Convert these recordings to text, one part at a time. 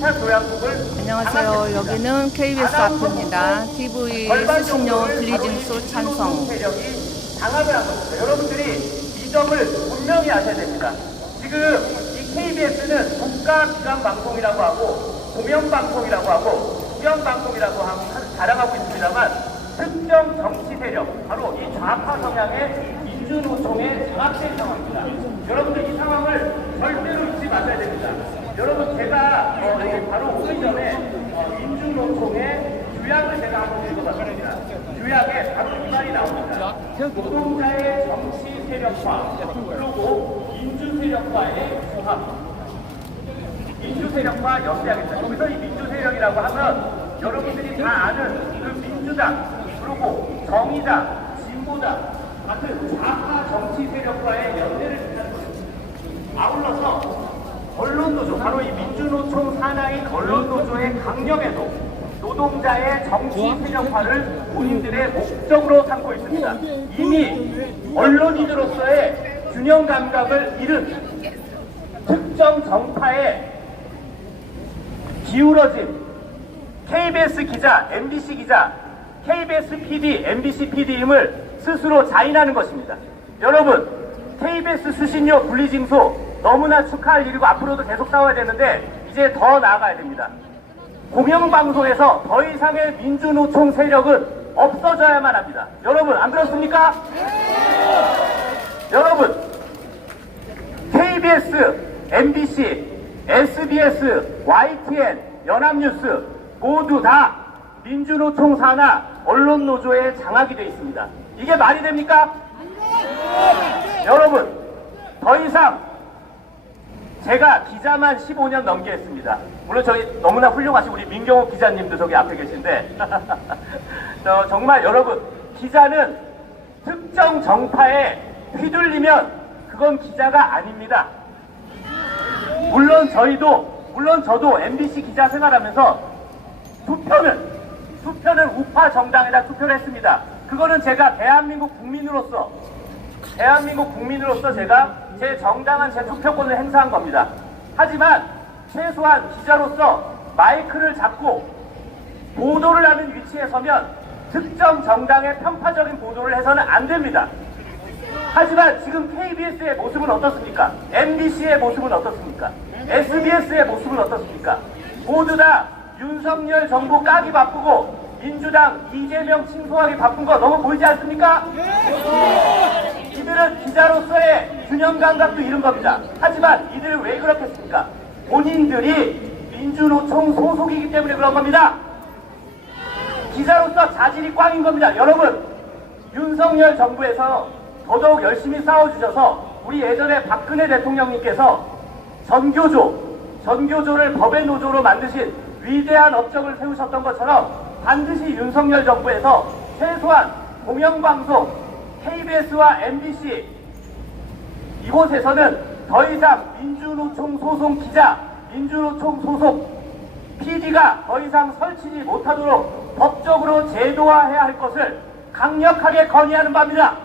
안녕하세요. 여기는 KBS 앞입니다. TV 수신료 빌리징수 찬성. 세력이 장악을 한 겁니다. 여러분들이 이 점을 분명히 아셔야 됩니다. 지금 이 KBS는 국가기관 방송이라고 하고 공영방송이라고 하고 국영방송이라고 자랑하고 있습니다만 특정 정치 세력, 바로 이 좌파 성향의 민주노총의 장악된 상황입니다. 여러분들 이 상황을 절대로 잊지 마셔야 됩니다. 여러분 제가 바로 오기 전에 민주노총의 규약을 제가 한번 읽어봤습니다. 규약에 바로 이 말이 나옵니다. 노동자의 정치 세력화 그리고 민주 세력과의 조합. 민주 세력과 연대하겠다. 여기서 이 민주 세력이라고 하면 여러분들이 다 아는 그 민주당 그리고 정의당, 진보당 같은 좌파 정치 세력과의 연대를 뜻하는 것입니다. 아울러서 언론노조, 바로 이 민주노총 산하인 언론노조의 강령에도 노동자의 정치 세력화를 본인들의 목적으로 삼고 있습니다. 이미 언론인으로서의 균형 감각을 잃은 특정 정파에 기울어진 KBS 기자, MBC 기자, KBS PD, MBC PD임을 스스로 자인하는 것입니다. 여러분, KBS 수신료 분리징수 너무나 축하할 일이고 앞으로도 계속 싸워야 되는데 이제 더 나아가야 됩니다. 공영방송에서 더 이상의 민주노총 세력은 없어져야만 합니다. 여러분 안 그렇습니까? 여러분 KBS, MBC, SBS, YTN, 연합뉴스 모두 다 민주노총 산하 언론노조에 장악이 되어 있습니다. 이게 말이 됩니까? 여러분 더 이상 제가 기자만 15년 넘게 했습니다. 물론 저희 너무나 훌륭하신 우리 민경욱 기자님도 저기 앞에 계신데 정말 여러분 기자는 특정 정파에 휘둘리면 그건 기자가 아닙니다. 물론 저도 MBC 기자 생활하면서 투표는 우파 정당에다 투표를 했습니다. 그거는 제가 대한민국 국민으로서 제가 제 정당한 제 투표권을 행사한 겁니다. 하지만 최소한 기자로서 마이크를 잡고 보도를 하는 위치에 서면 특정 정당의 편파적인 보도를 해서는 안 됩니다. 하지만 지금 KBS의 모습은 어떻습니까? MBC의 모습은 어떻습니까? SBS의 모습은 어떻습니까? 모두 다 윤석열 정부 까기 바쁘고 민주당 이재명 칭송하기 바쁜 거 너무 보이지 않습니까? 이들은 기자로서의 균형 감각도 잃은 겁니다. 하지만 이들은 왜 그렇겠습니까? 본인들이 민주노총 소속이기 때문에 그런 겁니다. 기자로서 자질이 꽝인 겁니다. 여러분 윤석열 정부에서 더더욱 열심히 싸워주셔서 우리 예전에 박근혜 대통령님께서 전교조를 법의 노조로 만드신 위대한 업적을 세우셨던 것처럼 반드시 윤석열 정부에서 최소한 공영방송 KBS와 MBC 이곳에서는 더 이상 민주노총 소속 기자, 민주노총 소속 PD가 더 이상 설치지 못하도록 법적으로 제도화해야 할 것을 강력하게 건의하는 바입니다.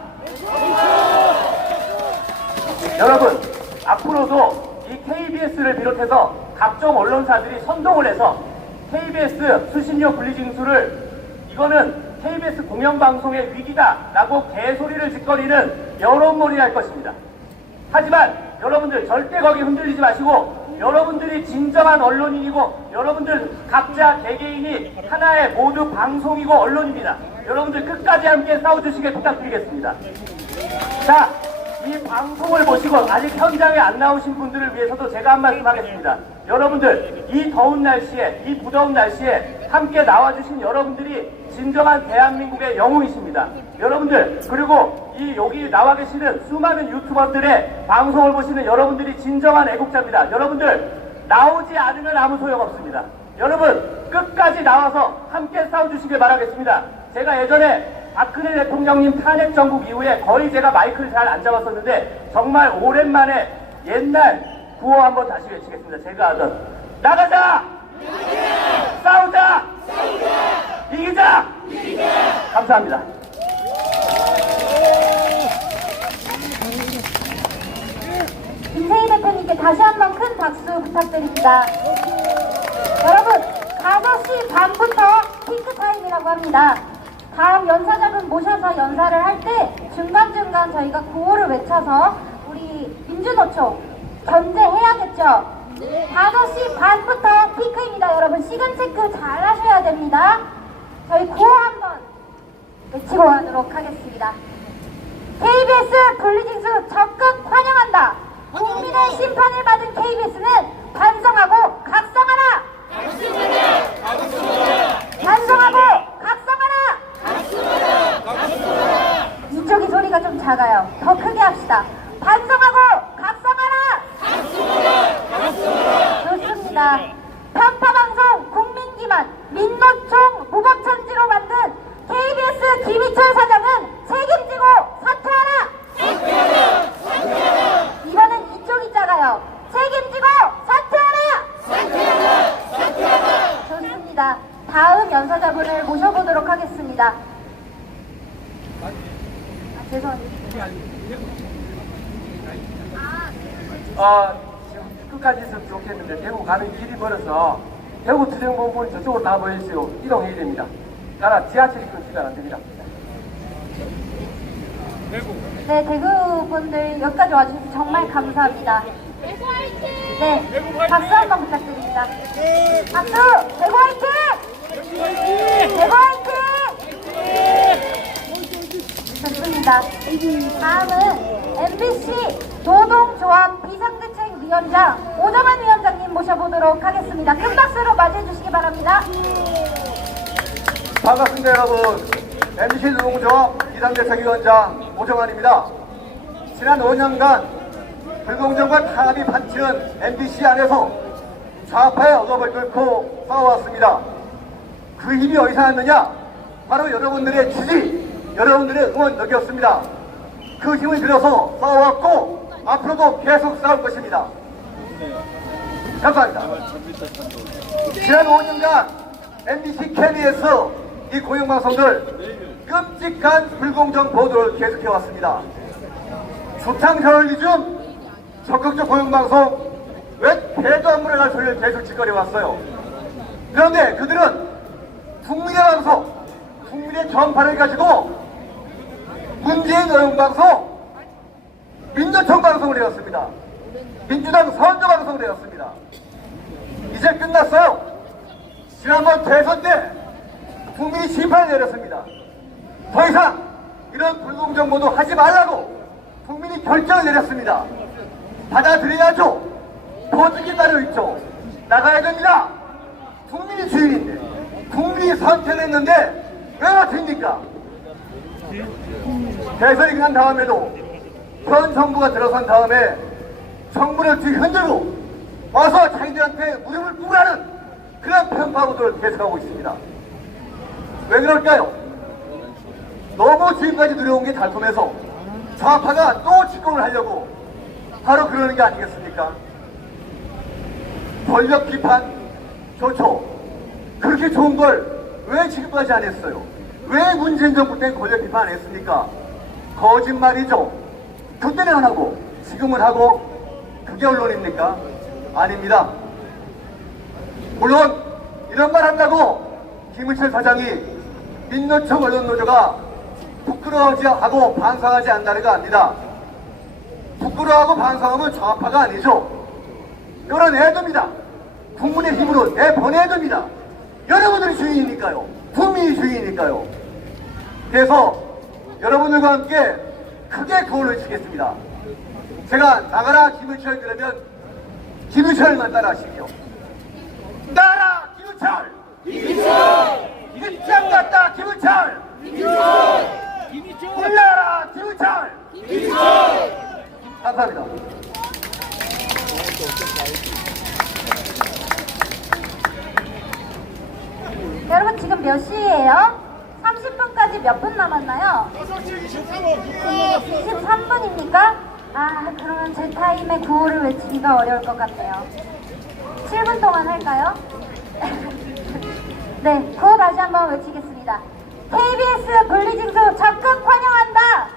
여러분 앞으로도 이 KBS를 비롯해서 각종 언론사들이 선동을 해서 KBS 수신료 분리징수를 이거는 KBS 공영방송의 위기다 라고 개소리를 짓거리는 여론몰이 할 것입니다. 하지만 여러분들 절대 거기 흔들리지 마시고 여러분들이 진정한 언론인이고 여러분들 각자 개개인이 하나의 모두 방송이고 언론입니다. 여러분들 끝까지 함께 싸워주시길 부탁드리겠습니다. 자, 이 방송을 보시고 아직 현장에 안 나오신 분들을 위해서도 제가 한 말씀 하겠습니다. 여러분들 이 더운 날씨에 이 무더운 날씨에 함께 나와주신 여러분들이 진정한 대한민국의 영웅이십니다. 여러분들 그리고 여기 나와 계시는 수많은 유튜버들의 방송을 보시는 여러분들이 진정한 애국자입니다. 여러분들 나오지 않으면 아무 소용없습니다. 여러분 끝까지 나와서 함께 싸워주시길 바라겠습니다. 제가 예전에 박근혜 대통령님 탄핵 정국 이후에 거의 제가 마이크를 잘 안 잡았었는데 정말 오랜만에 옛날 구호 한번 다시 외치겠습니다. 제가 하던 나가자! 싸우자! 이기자! 감사합니다. 김세희 대표님께 다시 한번 큰 박수 부탁드립니다. 5시 반부터 피크 타임이라고 합니다. 다음 연사자분 모셔서 연사를 할 때 중간중간 저희가 구호를 외쳐서 우리 민주노총 견제해야겠죠? 5시 반부터 피크입니다. 여러분 시간 체크 잘 하셔야 됩니다. 저희 구호 한번 외치고 가도록 하겠습니다. KBS 분리징수 적극 환영한다. 국민의 심판을 받은 KBS는 반성하고 각성하라. 반성하고 각성하라. 이쪽이 소리가 좀 작아요. 더 크게 합시다. 반성하고 각성하라. 좋습니다. 편파방송 국민기만 민노총 무법천지로 만든 KBS 김희철 사장은 책임지고 사퇴하라. 이번엔 이쪽이 작아요. 책임지고 사퇴하라. 좋습니다. 다음 연사자분을 모셔보도록 하겠습니다. 죄송합니다. 지금 끝까지 있으면 좋겠는데 대구 가는 길이 멀어서 대구 투쟁본부는 저쪽으로 다 모여주세요. 이동해야 됩니다. 따라 지하철이 끊기면 안 됩니다. 네, 대구 분들 여기까지 와주셔서 정말 감사합니다. 네, 박수 한번 부탁드립니다. 박수! 대구 화이팅! 대구 화이팅! 좋습니다. 다음은 MBC 노동조합 비상대책위원장 오정환 위원장님 모셔보도록 하겠습니다. 큰 박수로 맞이해 주시기 바랍니다. 반갑습니다, 여러분. MBC 노동조합 비상대책위원장 오정환입니다. 지난 5년간 불공정과 탄압이 판치는 MBC 안에서 좌파의 억압을 뚫고 싸워왔습니다. 그 힘이 어디서 났느냐? 바로 여러분들의 지지, 여러분들의 응원력이었습니다. 그 힘을 들여서 싸워왔고 앞으로도 계속 싸울 것입니다. 감사합니다. 지난 5년간 MBC, KBS 이 공영방송들 끔찍한 불공정 보도를 계속해왔습니다. 주창 저널리즘, 적극적 공영방송, 왜 개도 안 물어갈 소리를 계속 짓거려왔어요. 그런데 그들은 국민의 방송, 국민의 전파를 가지고 문재인 공영방송, 민노총 방송을 해왔습니다. 민주당 선거 방송을 해왔습니다. 이제 끝났어요. 지난번 대선 때 국민이 심판을 내렸습니다. 더 이상 이런 불공정 보도 하지 말라고 국민이 결정을 내렸습니다. 받아들여야죠. 보증이 따로 있죠. 나가야 됩니다. 국민이 주인인데, 국민이 선택했는데 왜 버팁니까? 대선이 끝난 다음에도 현 정부가 들어선 다음에 정부를 뒤흔들고 와서 자기들한테 무릎을 꿇으라는 그런 편파보도를 계속하고 있습니다. 왜 그럴까요? 너무 지금까지 누려온 게 달콤해서 좌파가 또 집권을 하려고 바로 그러는 게 아니겠습니까? 권력 비판 좋죠. 그렇게 좋은 걸 왜 지금까지 안 했어요? 왜 문재인 정부 때는 권력 비판 안 했습니까? 거짓말이죠. 그때는 안 하고 지금은 하고 그게 언론입니까? 아닙니다. 물론 이런 말 한다고 김은철 사장이 민노총 언론노조가 부끄러워하고 반성하지 않는다가 아닙니다. 부끄러워하고 반성하면 좌파가 아니죠. 끌어내야 됩니다. 국민의 힘으로 내보내야 됩니다. 여러분들이 주인이니까요. 국민이 주인이니까요. 그래서 여러분들과 함께 크게 구호를 외치겠습니다. 제가 나가라 김은철 그러면 김은철만 따라하십시오. 나라 김은철! 김은철! 끝장 났다 김은철! 김은철! 올라라 김은철! 김은철! 감사합니다. 여러분 지금 몇 시예요? 30분까지 몇 분 남았나요? 23분입니까? 아, 그러면 제 타임에 구호를 외치기가 어려울 것 같네요. 7분 동안 할까요? 네, 구호 다시 한번 외치겠습니다. KBS 분리징수 적극 환영한다.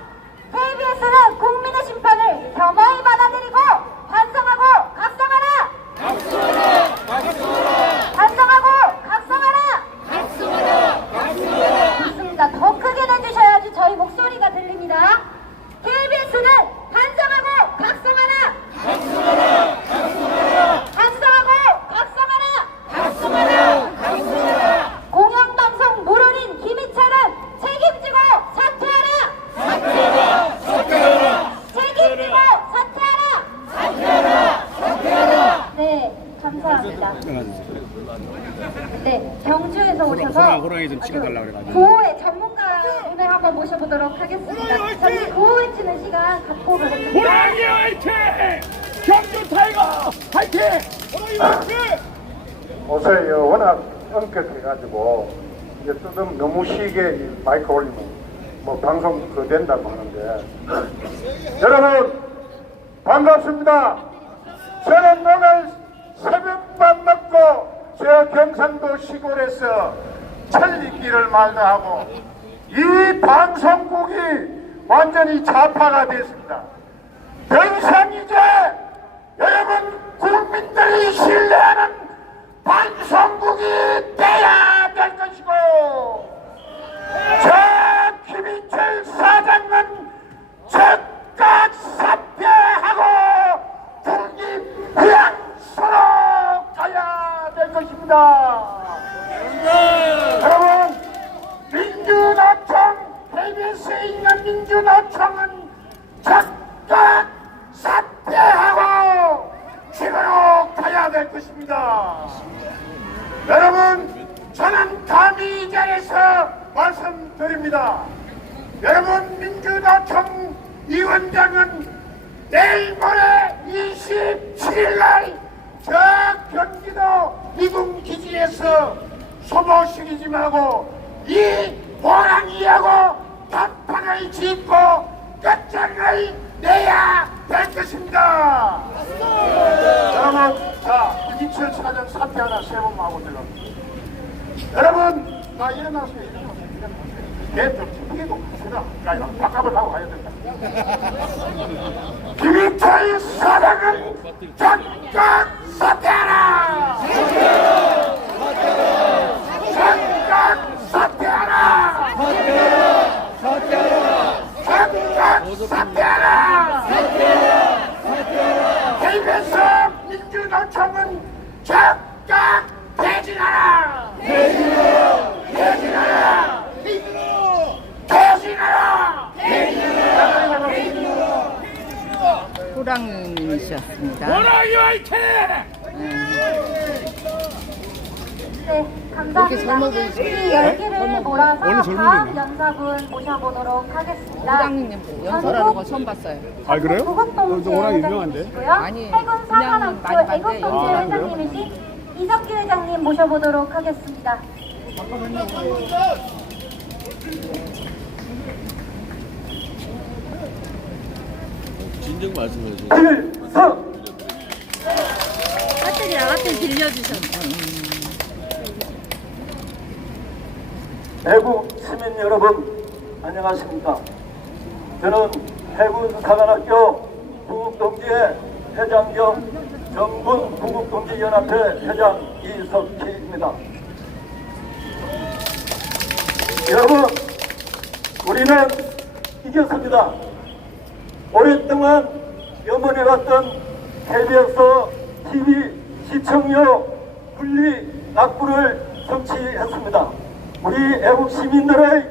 KBS는 국민의 심판을 겸허히 받아들이고 반성하고 각성하라. 반성하고 각성하라. 하겠습니다. 네, 경주에서 오셔서 호랑이 좀 찍어달라고 그래가지고. 구호의 전문가분을 한번 모셔보도록 하겠습니다. 잠시 구호 외치는 시간 갖고 가겠습니다. 호랑이 화이팅! 경주 타이거 화이팅! 호랑이 화이팅! 요새 워낙 엄격해가지고 이제 좀 너무 시게 이 마이크 올리면 뭐 방송 그 된다고 하는데 여러분 반갑습니다. 저는 오늘 새벽밥 먹고 저 경상도 시골에서 천리길을 마다하고 이 방송국이 완전히 좌파가 됐습니다. 더 이상 이제 여러분 국민들이 신뢰하는 방송국이 돼야 될 것이고 저 김인철 사장은 즉각 사퇴하고 국립휴양소로 가야 될 것입니다. 여러분 민주노총 KBS에 있는 민주노총은 즉각 사퇴하고 집으로 가야 될 것입니다. 여러분 저는 감히 이 자리에서 말씀드립니다. 여러분 민주노총 위원장은 내일 모레 27일날 저 경기도 미군기지에서 소모시키지 말고 이 호랑이하고 단판을 짓고 끝장을 내야 될 것입니다. 여러분, 자, 이기철 사장 사퇴 하나 세 번 하고 들어갑니다. 여러분, 나 일어나세요, 일어나세요. 개좀 집기도 합시다. 자, 밥값을 하고 가야 된다. 김인철 사장은 즉각 사퇴하라! 즉각 사퇴하라! 즉각 사퇴하라! KBS 민주노총은 즉각 퇴진하라! 퇴진하라! 퇴진하라! 호랑이님이셨습니다. 호랑이 화이팅! 네, 감사합니다. 우리 열기를 몰아서 원래 젊은 다음 분이야. 연사분 모셔보도록 하겠습니다. 호랑이님 연설하는 거 처음 봤어요. 아 그래요? 구국동체 저 호랑이 유명한데? 회장님이시고요. 아니, 해군 그냥 사관학교 많이 봤는데 애국동체 아, 그래요? 회장님이신 이석기 회장님 모셔보도록 하겠습니다. 진정 말씀해 주세요. 필성! 대구 시민 여러분 안녕하십니까? 저는 해군 사관학교 구국동지회 회장 겸 전군 구국동지연합회 회장 이석희입니다. 여러분 우리는 이겼습니다. 오랫동안 염원해왔던 KBS TV 시청료 분리 납부를 성취했습니다. 우리 애국 시민들의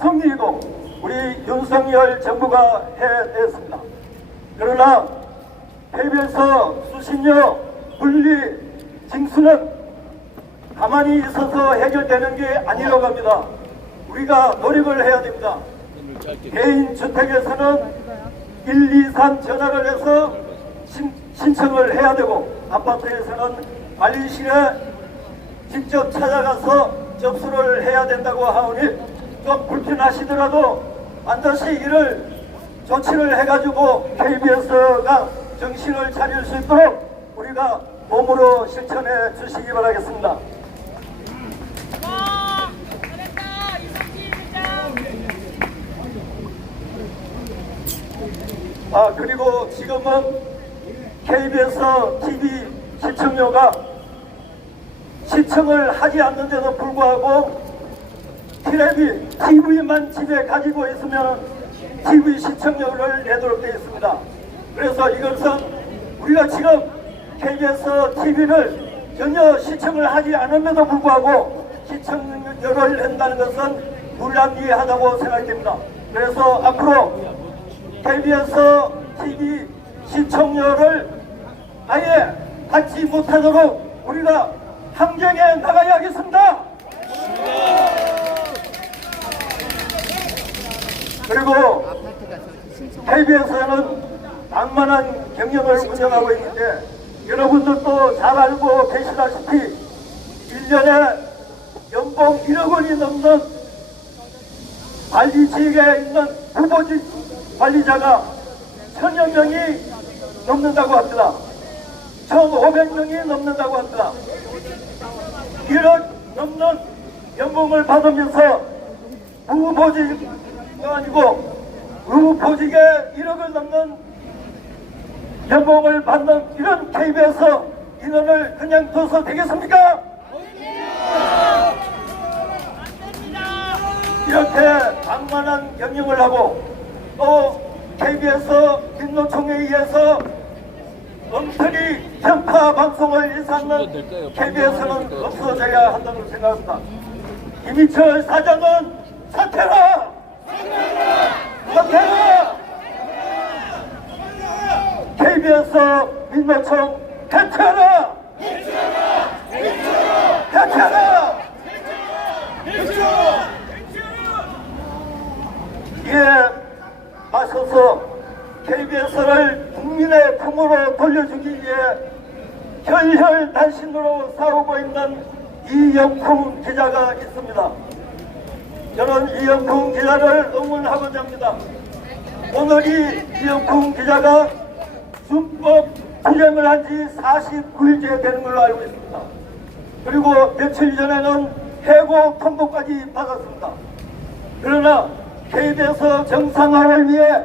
승리이고 우리 윤석열 정부가 해냈습니다. 그러나 KBS 수신료 분리 징수는 가만히 있어서 해결되는 게 아니라고 합니다. 우리가 노력을 해야 됩니다. 개인 주택에서는 123 전화를 해서 신청을 해야 되고 아파트에서는 관리실에 직접 찾아가서 접수를 해야 된다고 하오니 좀 불편하시더라도 반드시 이를 조치를 해가지고 KBS가 정신을 차릴 수 있도록 우리가 몸으로 실천해 주시기 바라겠습니다. 그리고 지금은 KBS TV 시청료가 시청을 하지 않는데도 불구하고 TV만 집에 가지고 있으면 TV 시청료를 내도록 되어 있습니다. 그래서 이것은 우리가 지금 KBS TV를 전혀 시청을 하지 않음에도 불구하고 시청료를 낸다는 것은 불합리하다고 생각됩니다. 그래서 앞으로 KBS TV 시청료를 아예 받지 못하도록 우리가 항쟁에 나가야겠습니다. 그리고 아파트가 저렇게 신청. KBS는 낭만한 경영을 운영하고 있는데 여러분들도 잘 알고 계시다시피 1년에 연봉 1억 원이 넘는 관리직에 있는 후보직 관리자가 1000여 명이 넘는다고 합니다. 1500명이 넘는다고 합니다. 1억 넘는 연봉을 받으면서 무보직가 아니고 무보직에 1억을 넘는 연봉을 받는 이런 KBS 인원을 그냥 둬서 되겠습니까? 이렇게 방만한 경영을 하고 또 KBS 민노총에 의해서 엉터리 편파 방송을 일삼는 KBS는 없어져야 한다고 생각합니다. 김희철 사장은 사퇴라! 사퇴라! KBS 민노총 해체하라! 해체하라! 이에 맞서서 KBS를 국민의 품으로 돌려주기 위해 혈혈단신으로 싸우고 있는 이영풍 기자가 있습니다. 저는 이영풍 기자를 응원하고자 합니다. 오늘이 이영풍 기자가 준법 투쟁을 한 지 49일째 되는 걸로 알고 있습니다. 그리고 며칠 전에는 해고 통보까지 받았습니다. 그러나 KBS 정상화를 위해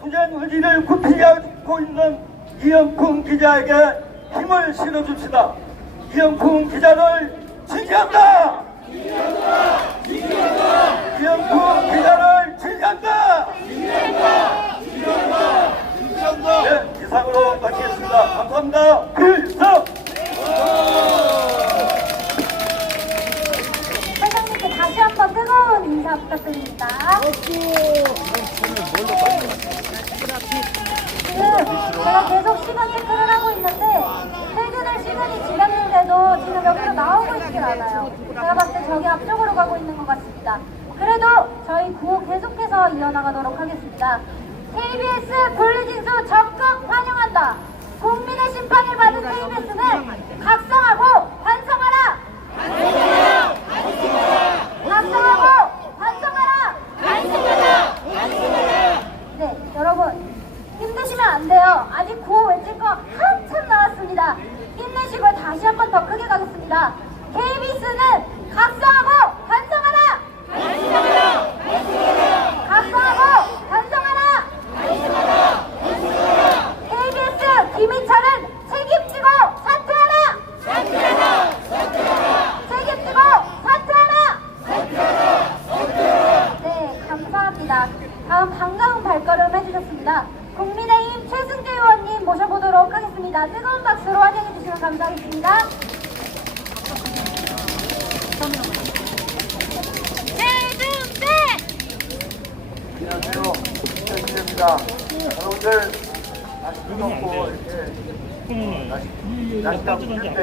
투쟁 의지를 굽히고 있는 이영풍 기자에게 힘을 실어줍시다. 이영풍 기자를 지지한다! 이영풍 기자를 지지한다! 네, 이상으로 마치겠습니다. 감사합니다. 필성! 회장님께 다시 한번 뜨거운 인사 부탁드립니다. 제가 계속 시간 체크를 하고 있는데 퇴근할 시간이 지났는데도 지금 여기로 나오고 있질 않아요. 제가 봤을 때 저기 앞쪽으로 가고 있는 것 같습니다. 그래도 저희 구호 계속해서 이어나가도록 하겠습니다. KBS 분리징수 적극 환영한다. 국민의 심판을 받은 KBS는 각성하고 반성하라. 각성하고 반성하라. 네, 여러분 힘드시면 안 돼요. 아직 구호 외칠 거 한참 남았습니다. 힘내시고 다시 한 번 더 크게 가겠습니다. KBS는 각성하고 반성하라. 각성하고 반성하라. KBS 김희철은 책임지고 사퇴하라. 책임지고 사퇴하라. 네, 감사합니다. 다음 반가운 발걸음 해주셨습니다. 국민의힘 최승재 의원님 모셔보도록 하겠습니다. 뜨거운 박수로 환영해 주시면 감사하겠습니다. 안녕하세요. 최승재입니다. 여러분들 날씨 뜨겁고 이렇게 날씨가 풀릴 때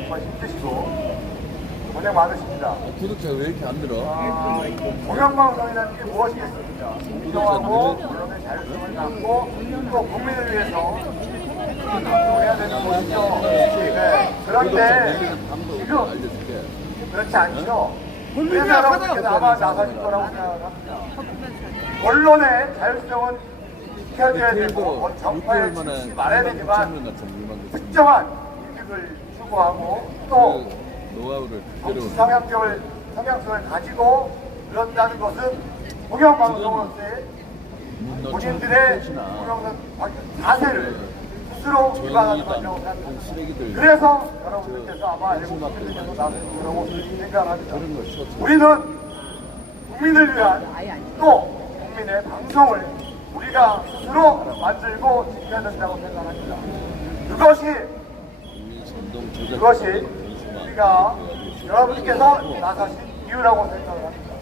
정말 힘드시고 고생 많으십니다. 구독자가 왜 이렇게 안 들어? 공영방송이라는 게 무엇이겠습니까? 공정하고 언론의 자율성을 갖고 또 국민을 위해서 방송해야 되는 것이죠. 네. 그런데 지금 알려줄게. 그렇지 않죠. 그래서 여러분께서 아마 나서실 거라고 생각합니다. 언론의 자율성은 지켜줘야 되고 정파를 지키지 말아야 되지만 특정한 이득을 추구하고 또 노하우를 정치 성향성을 가지고 그런다는 것은 공영방송으로서의 본인들의 공영 자세를 스스로 위반하는 것이라고 생각합니다. 그래서 여러분들께서 아마 애국민들께서 나서는 거라고 생각합니다. 우리는 국민을 위한 또 국민의 방송을 우리가 스스로 만들고 지켜야 된다고 생각합니다. 그것이 우리가 여러분께서 나서신 이유라고 생각을 합니다.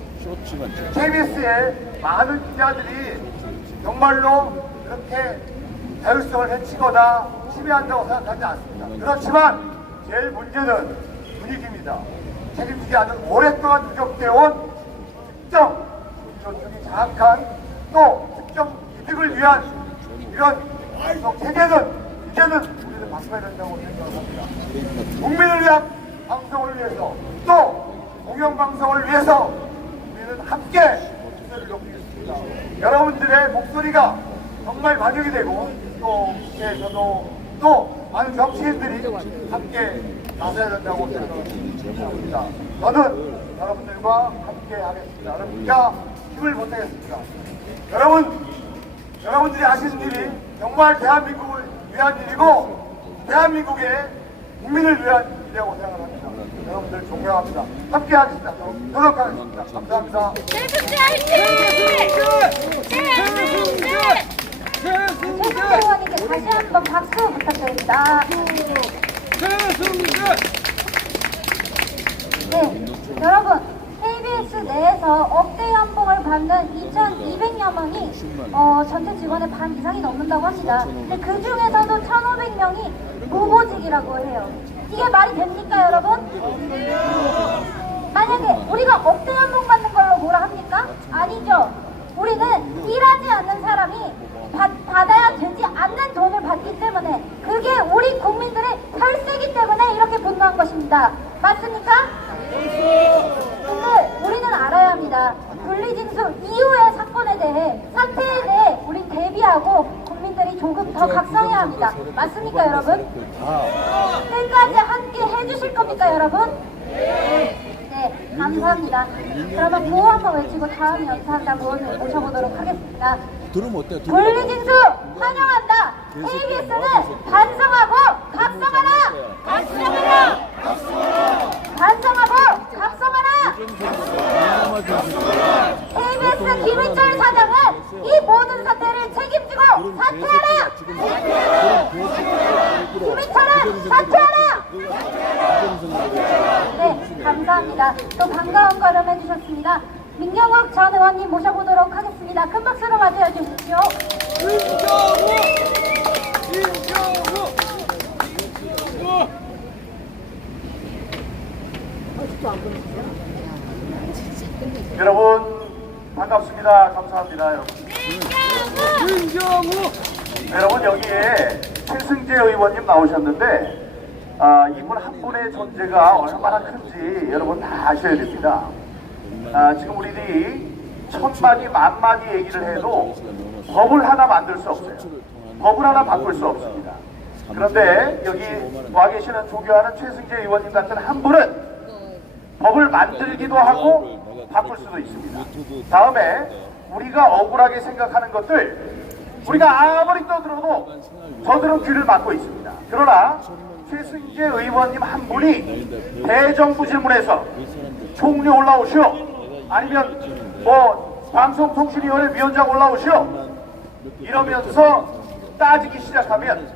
KBS의 많은 기자들이 정말로 그렇게 자율성을 해치거나 침해한다고 생각하지 않습니다. 그렇지만 제일 문제는 분위기입니다. 책임지지 않는 오랫동안 누적되어 온 특정 요청이 장악한 또 특정 이득을 위한 이런 체제는 이제는 우리는 바꿔야 된다고 생각합니다. 국민을 위한 방송을 위해서 또 공영방송을 위해서 우리는 함께 목소리를 높이겠습니다. 여러분들의 목소리가 정말 반영이 되고 또 국회에서도 또 많은 정치인들이 함께 나서야 된다고 생각합니다. 저는 여러분들과 함께 하겠습니다. 여러분과 힘을 보태겠습니다. 여러분들이 하시는 일이 정말 대한민국을 위한 일이고 대한민국의 국민을 위한 일이라고 생각합니다. 여러분들 존경합니다. 함께 하겠습니다. 노력하겠습니다. 감사합니다. 최승재 의원님께 다시 한번 박수 부탁드립니다. 네, 여러분 KBS 내에서 억대 연봉을 받는 2,200여명이 전체 직원의 반 이상이 넘는다고 합니다. 근데 그 중에서도 1,500명이 무보직이라고 해요. 이게 말이 됩니까, 여러분? 만약에 우리가 억대 연봉 받는 걸로 뭐라 합니까? 아니죠. 우리는 일하지 않는 사람이 받아야 되지 않는 돈을 받기 때문에 그게 우리 국민들의 혈세이기 때문에 이렇게 분노한 것입니다. 맞습니까? 근데 우리는 알아야 합니다. 분리징수 이후의 사건에 대해 사태에 대해 우린 대비하고 국민들이 조금 더 각성해야 합니다. 맞습니까, 여러분? 끝까지 함께 해주실 겁니까, 여러분? 네, 감사합니다. 그러면 구호 한번 외치고 다음 연사한다고 오늘 모셔보도록 하겠습니다. 들으면 어때? 분리징수 환영한다. KBS는 반성하고 각성하라. 반성하고 각성하라. KBS 김희철 사장은 이 모든 사태를 책임지고 사퇴하라. 김희철은 사퇴하라. 네, 감사합니다. 또 반가운 걸음 해주셨습니다. 민경욱 전 의원님 모셔보도록 하겠습니다. 큰 박수로 맞이해 주십시오. 여러분 반갑습니다. 감사합니다. 여러분 여기에 최승재 의원님 나오셨는데 이분 한 분의 존재가 얼마나 큰지 여러분 다 아셔야 됩니다. 지금 우리들이 천마디 만마디 얘기를 해도 법을 하나 만들 수 없어요. 법을 하나 바꿀 수 없습니다. 그런데 여기 와 계시는 조교하는 최승재 의원님 같은 한 분은 법을 만들기도 하고 바꿀 수도 있습니다. 다음에 우리가 억울하게 생각하는 것들 우리가 아무리 떠들어도 저들은 귀를 막고 있습니다. 그러나 최승재 의원님 한 분이 대정부 질문에서 총리 올라오시오 아니면 방송통신위원회 위원장 올라오시오 이러면서 따지기 시작하면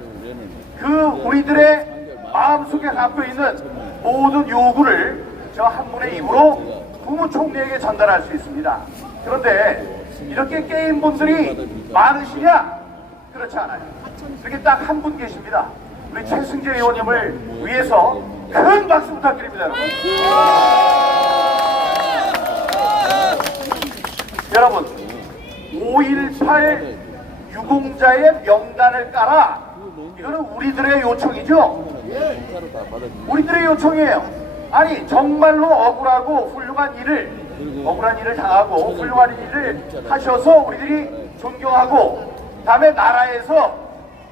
그 우리들의 마음속에 갖고 있는 모든 요구를 저 한 분의 입으로 국무총리에게 전달할 수 있습니다. 그런데 이렇게 게임분들이 많으시냐? 그렇지 않아요. 이렇게 딱 한 분 계십니다. 우리 최승재 의원님을 위해서 큰 박수 부탁드립니다. 여러분 5.18 유공자의 명단을 깔아. 이거는 우리들의 요청이죠. 우리들의 요청이에요. 아니 정말로 억울하고 훌륭한 일을 당하고 훌륭한 일을 하셔서 우리들이 존경하고 다음에 나라에서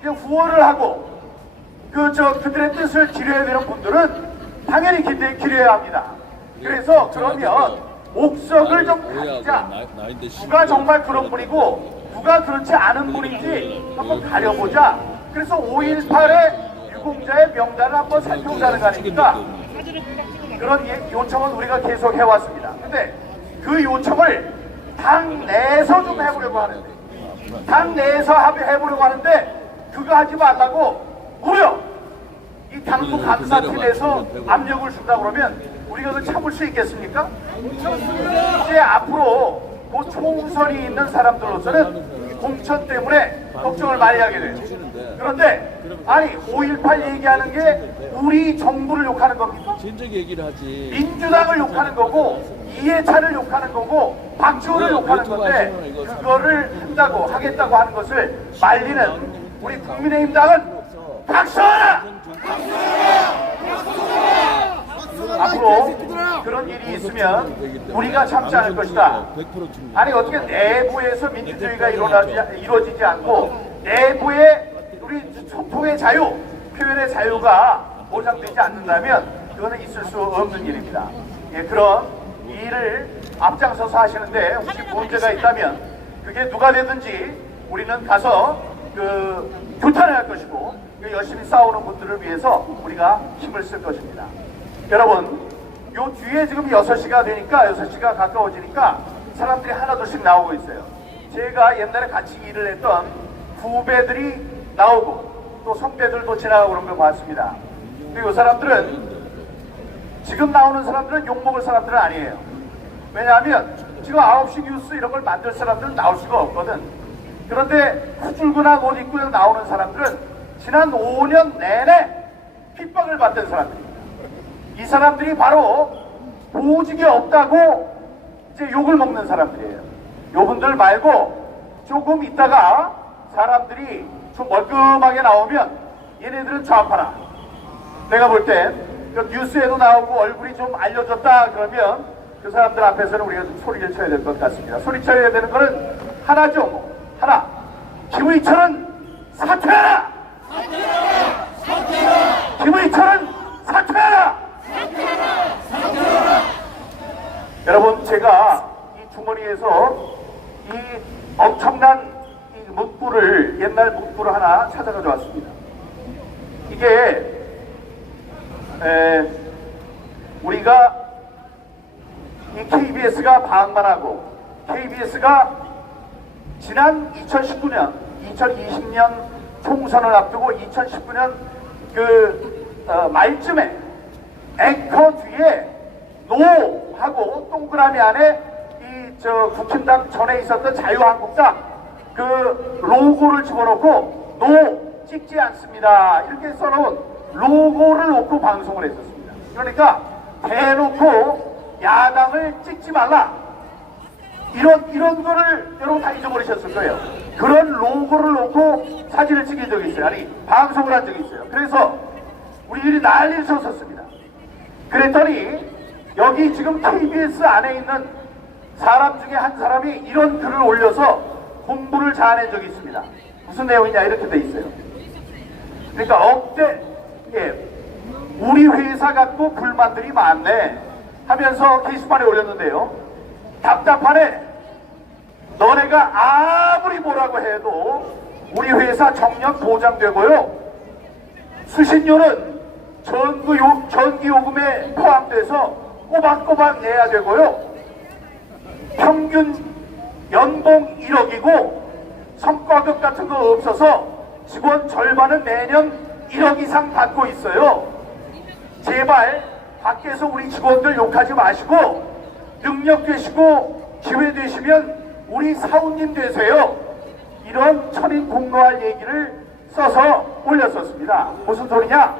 후원을 하고 그들의 뜻을 기려야 되는 분들은 당연히 기려야 합니다. 그래서 그러면 옥석을 좀 가리자. 누가 정말 그런 분이고 누가 그렇지 않은 분인지 한번 가려보자. 그래서 5.18의 유공자의 명단을 한번 살펴보자는 거 아닙니까? 그런 요청은 우리가 계속 해왔습니다. 근데 그 요청을 당 내에서 좀 해보려고 하는데 당 내에서 해보려고 하는데 그거 하지 말라고 무려 이 당부 감사팀에서 압력을 준다 그러면 우리가 그 참을 수 있겠습니까? 이제 앞으로 그 총선이 있는 사람들로서는 공천 때문에 걱정을 많이 하게 돼요. 그런데 아니 5.18 얘기하는 게 우리 정부를 욕하는 겁니까? 진작 얘기를 하지. 민주당을 욕하는 거고 이해찬을 욕하는 거고 박지원을 욕하는 건데 그거를 한다고 하겠다고 하는 것을 말리는 우리 국민의힘당은 박수하라! 앞으로 그런 일이 있으면 우리가 참지 않을 것이다. 아니 어떻게 내부에서 민주주의가 이루어지지 않고 내부에 우리 소통의 자유, 표현의 자유가 보장되지 않는다면 그거는 있을 수 없는 일입니다. 예, 그런 일을 앞장서서 하시는데 혹시 문제가 있다면 그게 누가 되든지 우리는 가서 규탄을 할 것이고 열심히 싸우는 분들을 위해서 우리가 힘을 쓸 것입니다. 여러분, 요 뒤에 지금 6시가 되니까 6시가 가까워지니까 사람들이 하나둘씩 나오고 있어요. 제가 옛날에 같이 일을 했던 후배들이 나오고 또 선배들도 지나가고 그런 걸 봤습니다. 그리고 이 사람들은 지금 나오는 사람들은 욕먹을 사람들은 아니에요. 왜냐하면 지금 9시 뉴스 이런 걸 만들 사람들은 나올 수가 없거든. 그런데 후줄근한 옷 입고 나오는 사람들은 지난 5년 내내 핍박을 받던 사람들입니다. 이 사람들이 바로 보직이 없다고 이제 욕을 먹는 사람들이에요. 요분들 말고 조금 있다가 사람들이 좀 멀끔하게 나오면 얘네들은 좌파라. 내가 볼 땐 뉴스에도 나오고 얼굴이 좀 알려졌다 그러면 그 사람들 앞에서는 우리가 좀 소리를 쳐야 될 것 같습니다. 소리 쳐야 되는 거는 하나죠. 하나, 김의철은 사퇴하라! 김의철은 사퇴하라! 여러분, 제가 이 주머니에서 이 엄청난 이 문구를, 옛날 문구를 하나 찾아가 왔습니다. 이게 우리가 이 KBS가 방만하고 KBS가 지난 2019년, 2020년 총선을 앞두고 2019년 말쯤에 앵커 뒤에 노 하고 동그라미 안에 국힘당 전에 있었던 자유한국당 그 로고를 집어넣고 노 찍지 않습니다. 이렇게 써놓은 로고를 놓고 방송을 했었습니다. 그러니까 대놓고 야당을 찍지 말라. 이런 거를 여러분 다 잊어버리셨을 거예요. 그런 로고를 놓고 사진을 찍은 적이 있어요. 아니, 방송을 한 적이 있어요. 그래서 우리들이 난리를 쳤었습니다. 그랬더니 여기 지금 KBS 안에 있는 사람 중에 한 사람이 이런 글을 올려서 공부를 자아낸 적이 있습니다. 무슨 내용이냐 이렇게 돼 있어요. 그러니까 우리 회사 갖고 불만들이 많네 하면서 게시판에 올렸는데요. 답답하네. 너네가 아무리 뭐라고 해도 우리 회사 정년 보장되고요. 수신료는 전기요금에 포함돼서 꼬박꼬박 내야 되고요. 평균 연봉 1억이고 성과급 같은 거 없어서 직원 절반은 매년 1억 이상 받고 있어요. 제발 밖에서 우리 직원들 욕하지 마시고 능력 되시고 기회 되시면 우리 사우님 되세요. 이런 천인 공로할 얘기를 써서 올렸었습니다. 무슨 소리냐?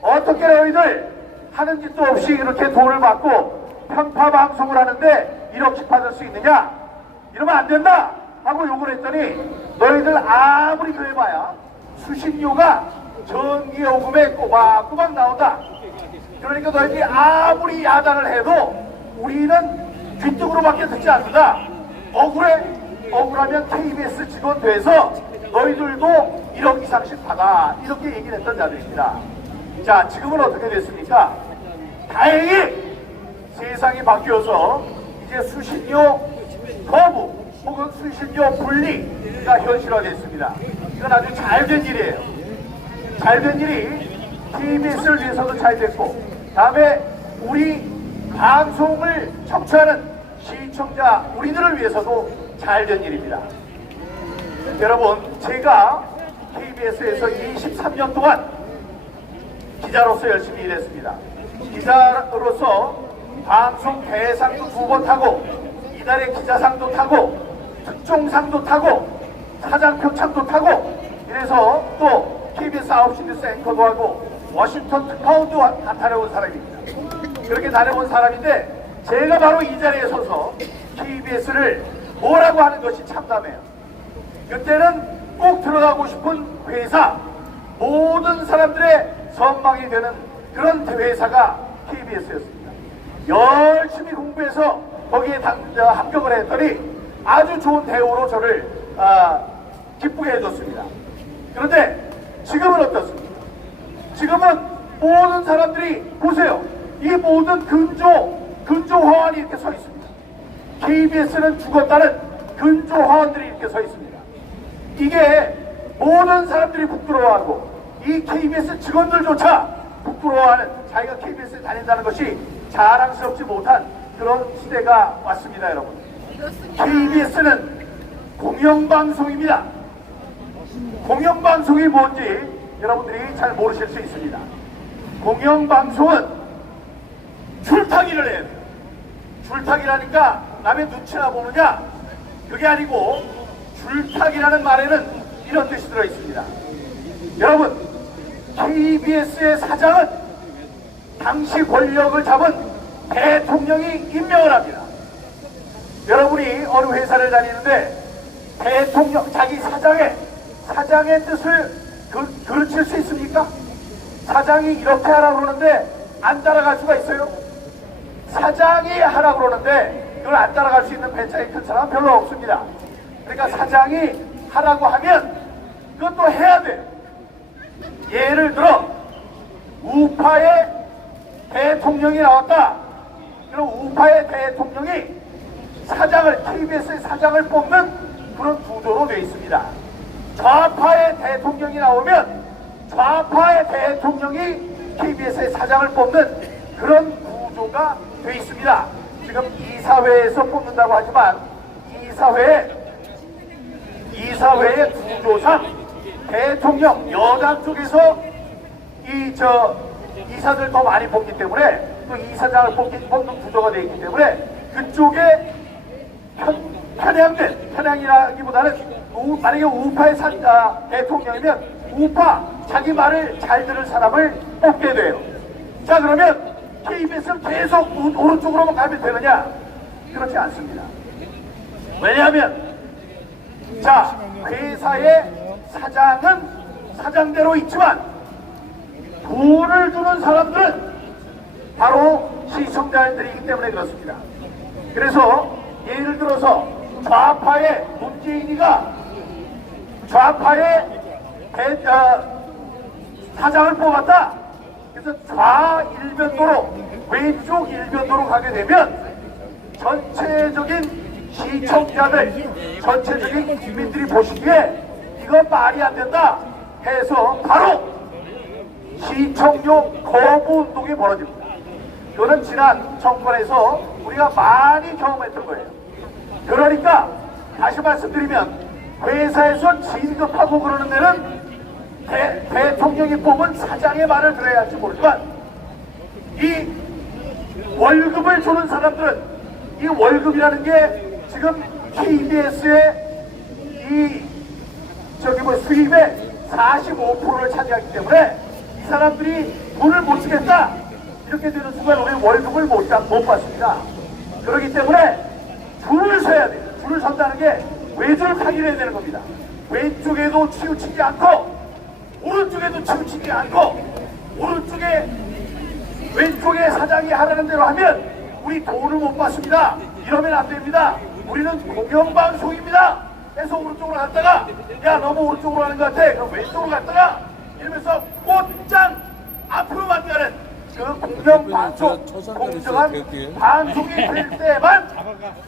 어떻게 너희들 하는 짓도 없이 이렇게 돈을 받고 편파 방송을 하는데 1억씩 받을 수 있느냐? 이러면 안 된다! 하고 욕을 했더니 너희들 아무리 그래봐야 수신료가 전기요금에 꼬박꼬박 나온다. 그러니까 너희들이 아무리 야단을 해도 우리는 뒷등으로밖에 듣지 않는다. 억울해? 억울하면 KBS 직원 돼서 너희들도 1억 이상씩 받아. 이렇게 얘기를 했던 자들입니다. 자, 지금은 어떻게 됐습니까? 다행히 세상이 바뀌어서 이제 수신료 거부 혹은 수신료 분리가 현실화됐습니다. 이건 아주 잘된 일이에요. 잘된 일이 KBS를 위해서도 잘 됐고, 다음에 우리 방송을 청취하는 시청자 우리들을 위해서도 잘된 일입니다. 여러분, 제가 KBS에서 23년 동안 기자로서 열심히 일했습니다. 기자로서 방송 대상도 2번 타고 이달의 기자상도 타고 특종상도 타고 사장 표창도 타고 이래서 또 KBS 9시 뉴스 앵커도 하고 워싱턴 특파원도 다 다녀온 사람입니다. 그렇게 다녀온 사람인데 제가 바로 이 자리에 서서 KBS를 뭐라고 하는 것이 참담해요. 그때는 꼭 들어가고 싶은 회사, 모든 사람들의 선망이 되는 그런 회사가 KBS였습니다. 열심히 공부해서 거기에 합격을 했더니 아주 좋은 대우로 저를 기쁘게 해줬습니다. 그런데 지금은 어떻습니까? 지금은 모든 사람들이 보세요. 이 모든 근조 화환이 이렇게 서 있습니다. KBS는 죽었다는 근조 화환들이 이렇게 서 있습니다. 이게 모든 사람들이 부끄러워하고 이 KBS 직원들조차 부끄러워하는, 자기가 KBS에 다닌다는 것이 자랑스럽지 못한 그런 시대가 왔습니다, 여러분. KBS는 공영방송입니다. 공영방송이 뭔지 여러분들이 잘 모르실 수 있습니다. 공영방송은 줄타기를 해야 돼요. 줄타기라니까 남의 눈치나 보느냐? 그게 아니고 줄타기라는 말에는 이런 뜻이 들어있습니다. 여러분, KBS의 사장은 당시 권력을 잡은 대통령이 임명을 합니다. 여러분이 어느 회사를 다니는데 대통령, 자기 사장의 뜻을 그르칠 수 있습니까? 사장이 이렇게 하라고 그러는데 안 따라갈 수가 있어요? 사장이 하라고 그러는데 그걸 안 따라갈 수 있는 배짱이 큰 사람은 별로 없습니다. 그러니까 사장이 하라고 하면 그것도 해야 돼요. 예를 들어 우파의 대통령이 나왔다. 그럼 우파의 대통령이 KBS의 사장을 뽑는 그런 구조로 되어 있습니다. 좌파의 대통령이 나오면 좌파의 대통령이 KBS의 사장을 뽑는 그런 구조가 되어 있습니다. 지금 이사회에서 뽑는다고 하지만 이사회의 구조상 대통령 여당 쪽에서 이사들 더 많이 뽑기 때문에 또 이사장을 뽑는 구조가 되어 있기 때문에 그쪽에 편향이라기보다는 만약에 우파의 대통령이면 우파 자기 말을 잘 들을 사람을 뽑게 돼요. 자, 그러면 KBS는 계속 오른쪽으로만 가면 되느냐? 그렇지 않습니다. 왜냐하면 자, 회사의 사장은 사장대로 있지만 돈을 주는 사람들은 바로 시청자들이기 때문에 그렇습니다. 그래서 예를 들어서 좌파의 문재인이가 좌파의 사장을 뽑았다. 그래서 좌일변도로 왼쪽 일변도로 가게 되면 전체적인 시청자들, 전체적인 국민들이 보시기에 이건 말이 안 된다 해서 바로 시청료 거부 운동이 벌어집니다. 이거는 지난 정권에서 우리가 많이 경험했던 거예요. 그러니까 다시 말씀드리면 회사에서 진급하고 그러는 데는 대통령이 뽑은 사장의 말을 들어야 할지 모르지만 이 월급을 주는 사람들은 이 월급이라는 게 지금 KBS의 수입의 45%를 차지하기 때문에 이 사람들이 돈을 못 주겠다 이렇게 되는 순간 우리 월급을 못 받습니다. 그렇기 때문에 줄을 서야 돼요. 줄을 선다는 게 외줄 타기를 해야 되는 겁니다. 왼쪽에도 치우치지 않고 오른쪽에도 치우치지 않고 왼쪽에 사장이 하라는 대로 하면 우리 돈을 못 받습니다. 이러면 안 됩니다. 우리는 공영방송입니다. 해서 오른쪽으로 갔다가 야 너무 오른쪽으로 가는 것 같아. 그럼 왼쪽으로 갔다가 이러면서 곧장 앞으로 만나는 그 공영방송 공정한 방송이 될 때만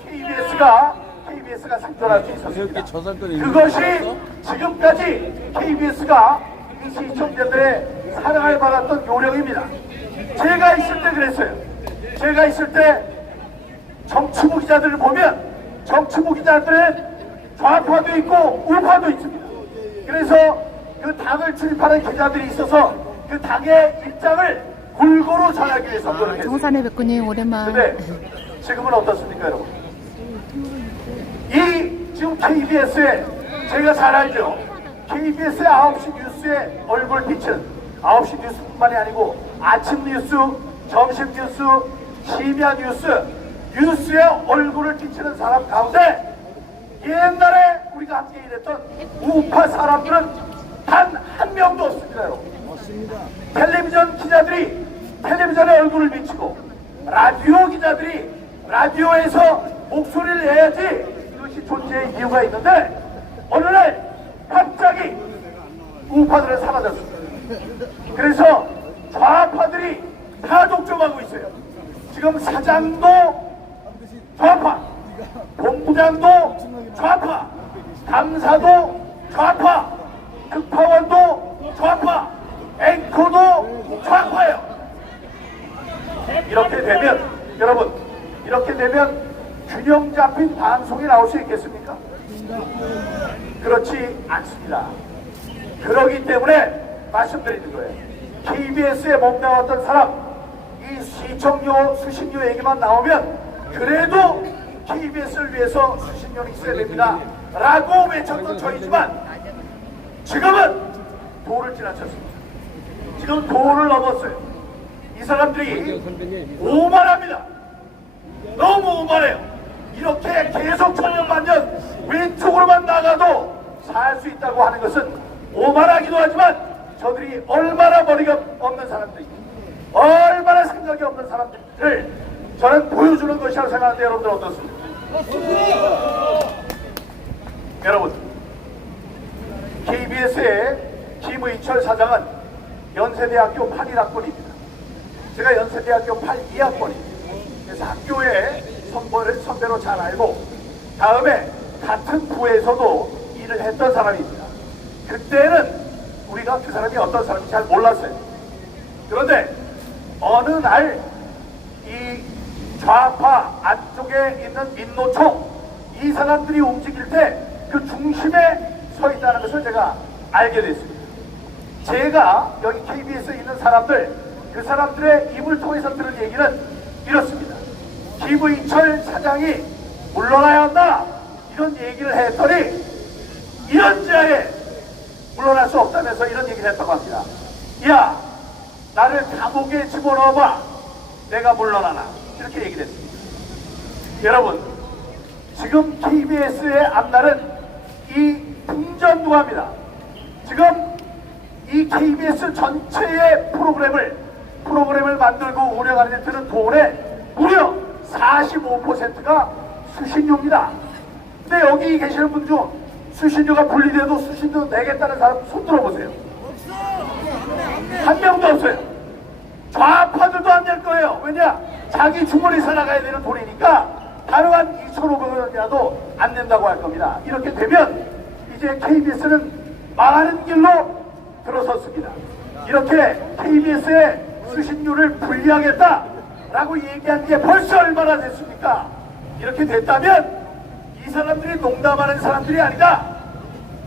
KBS가 생존할 수 있었습니다. 그것이 지금까지 KBS가 이 시청자들의 사랑을 받았던 요령입니다. 제가 있을 때 그랬어요. 제가 있을 때 정치부 기자들을 보면 정치부 기자들은 좌파도 있고 우파도 있습니다. 그래서 그 당을 출입하는 기자들이 있어서 그 당의 입장을 골고루 전하기 위해서 노력했습니다. 정산의 백군님 오랜만. 근데 지금은 어떻습니까, 여러분? 지금 KBS의 제가 잘 알죠. KBS의 9시 뉴스에 얼굴 비치는 9시 뉴스뿐만이 아니고 아침 뉴스, 점심 뉴스, 심야 뉴스에 얼굴을 비치는 사람 가운데 옛날에 우리가 함께 일했던 우파 사람들은 단 한 명도 없습니다. 여러분. 텔레비전 기자들이 텔레비전에 얼굴을 비치고 라디오 기자들이 라디오에서 목소리를 내야지 이것이 존재의 이유가 있는데 어느 날 갑자기 우파들은 사라졌습니다. 그래서 좌파들이 다 독점하고 있어요. 지금 사장도 좌파, 본부장도 좌파, 감사도 좌파, 특파원도 좌파, 앵커도 좌파예요. 이렇게 되면 여러분, 이렇게 되면 균형 잡힌 방송이 나올 수 있겠습니까? 그렇지 않습니다. 그러기 때문에 말씀드리는 거예요. KBS에 몸담았던 사람, 이 시청료, 수신료 얘기만 나오면 그래도 KBS를 위해서 수신료는 있어야 됩니다 라고 외쳤던 저희지만 지금은 도를 지나쳤습니다. 지금 도를 넘었어요. 이 사람들이 오만합니다. 너무 오만해요. 이렇게 계속 천년만년 왼쪽으로만 나가도 살 수 있다고 하는 것은 오만하기도 하지만 저들이 얼마나 머리가 없는 사람들이, 얼마나 생각이 없는 사람들을 저는 보여주는 것이라고 생각하는데 여러분들 어떻습니까? 여러분, KBS의 김의철 사장은 연세대학교 81학번입니다. 제가 연세대학교 82학번입니다. 그래서 학교에 선배로 잘 알고 다음에 같은 부에서도 일을 했던 사람입니다. 그때는 우리가 그 사람이 어떤 사람인지 잘 몰랐어요. 그런데 어느 날 이 좌파 안쪽에 있는 민노총 이 사람들이 움직일 때 그 중심에 서 있다는 것을 제가 알게 됐습니다. 제가 여기 KBS에 있는 사람들, 그 사람들의 입을 통해서 들은 얘기는 이렇습니다. 김의철 사장이 물러나야 한다 이런 얘기를 했더니 이런 지하에 물러날 수 없다면서 이런 얘기를 했다고 합니다. 야, 나를 감옥에 집어넣어봐, 내가 물러나나, 이렇게 얘기를 했습니다. 여러분, 지금 KBS의 앞날은 이 풍전무합니다. 지금 이 KBS 전체의 프로그램을 만들고 운영하는 데 드는 돈의 무려 45%가 수신료입니다. 근데 여기 계시는 분 중 수신료가 분리돼도 수신료 내겠다는 사람 손 들어보세요. 한 명도 없어요. 좌파들도 안 낼 거예요. 왜냐? 자기 주머니에서 나가야 되는 돈이니까 다른 한 2,500원이라도 안 낸다고 할 겁니다. 이렇게 되면 이제 KBS는 망하는 길로 들어섰습니다. 이렇게 KBS의 수신료를 분리하겠다라고 얘기한 게 벌써 얼마나 됐습니까? 이렇게 됐다면 이 사람들이 농담하는 사람들이 아니다.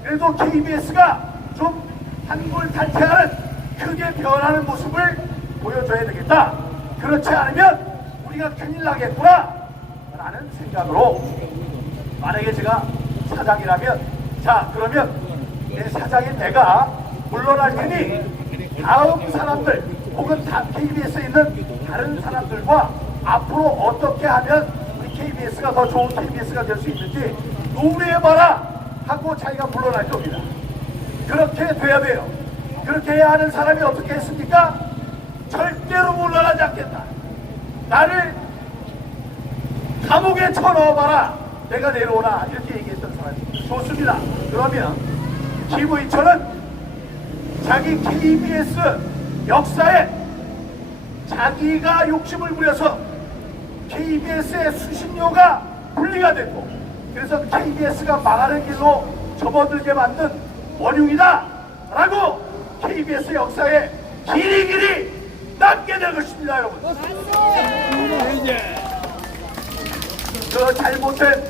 그래도 KBS가 좀 한골탈퇴하는 크게 변하는 모습을 보여줘야 되겠다. 그렇지 않으면 우리가 큰일 나겠구나 라는 생각으로, 만약에 제가 사장이라면, 자 그러면 내 사장인 내가 물러날 테니 다음 사람들 혹은 KBS에 있는 다른 사람들과 앞으로 어떻게 하면 우리 KBS가 더 좋은 KBS가 될 수 있는지 노래해봐라 하고 자기가 물러날 겁니다. 그렇게 돼야 돼요. 그렇게 해야 하는 사람이 어떻게 했습니까? 절대로 물러나지 않겠다. 나를 감옥에 쳐넣어봐라, 내가 내려오나, 이렇게 얘기했던 사람이 좋습니다. 그러면 김의철은 자기 KBS 역사에 자기가 욕심을 부려서 KBS의 수신료가 분리가 됐고, 그래서 KBS가 망하는 길로 접어들게 만든 원흉이다 라고 KBS 역사에 길이길이 남게 될 것입니다. 여러분, 그 잘못된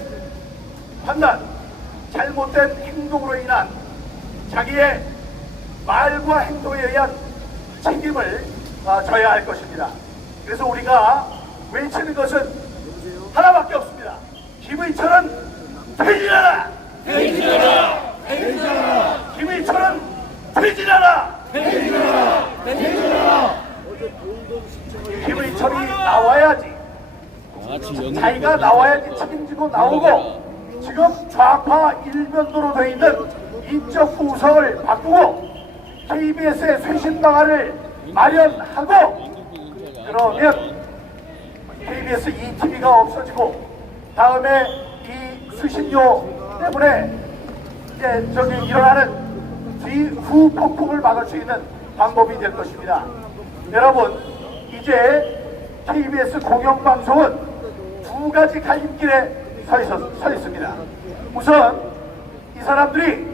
판단, 잘못된 행동으로 인한 자기의 말과 행동에 의한 책임을 져야 할 것입니다. 그래서 우리가 외치는 것은 하나밖에 없습니다. 김의철은 퇴진하라! 퇴진하라! 김희철은 퇴진하라. 김희철이 나와야지. 자기가 나와야지 책임지고 나오고, 지금 좌파 일변도로 되어 있는 인적 구성을 바꾸고 KBS의 쇄신 방안을 마련하고, 그러면 KBS ETV가 없어지고 다음에 이 수신료 때문에 이제 저기 일어나는 뒤후 폭풍을 막을 수 있는 방법이 될 것입니다. 여러분, 이제 KBS 공영방송은 두 가지 갈림길에 서 있습니다. 우선 이 사람들이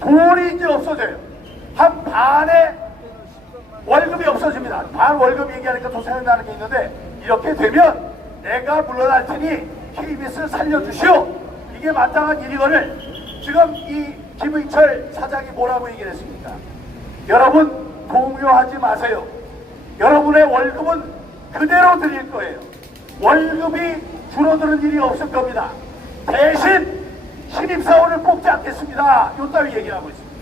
돈이 이제 없어져요. 한 반의 월급이 없어집니다. 반 월급 얘기하니까 더 생각나는 게 있는데, 이렇게 되면 내가 물러날 테니 KBS를 살려주시오. 이게 마땅한 일이거늘 지금 이 김의철 사장이 뭐라고 얘기를 했습니까? 여러분, 동요하지 마세요. 여러분의 월급은 그대로 드릴 거예요. 월급이 줄어드는 일이 없을 겁니다. 대신 신입사원을 뽑지 않겠습니다. 요 따위 얘기를 하고 있습니다.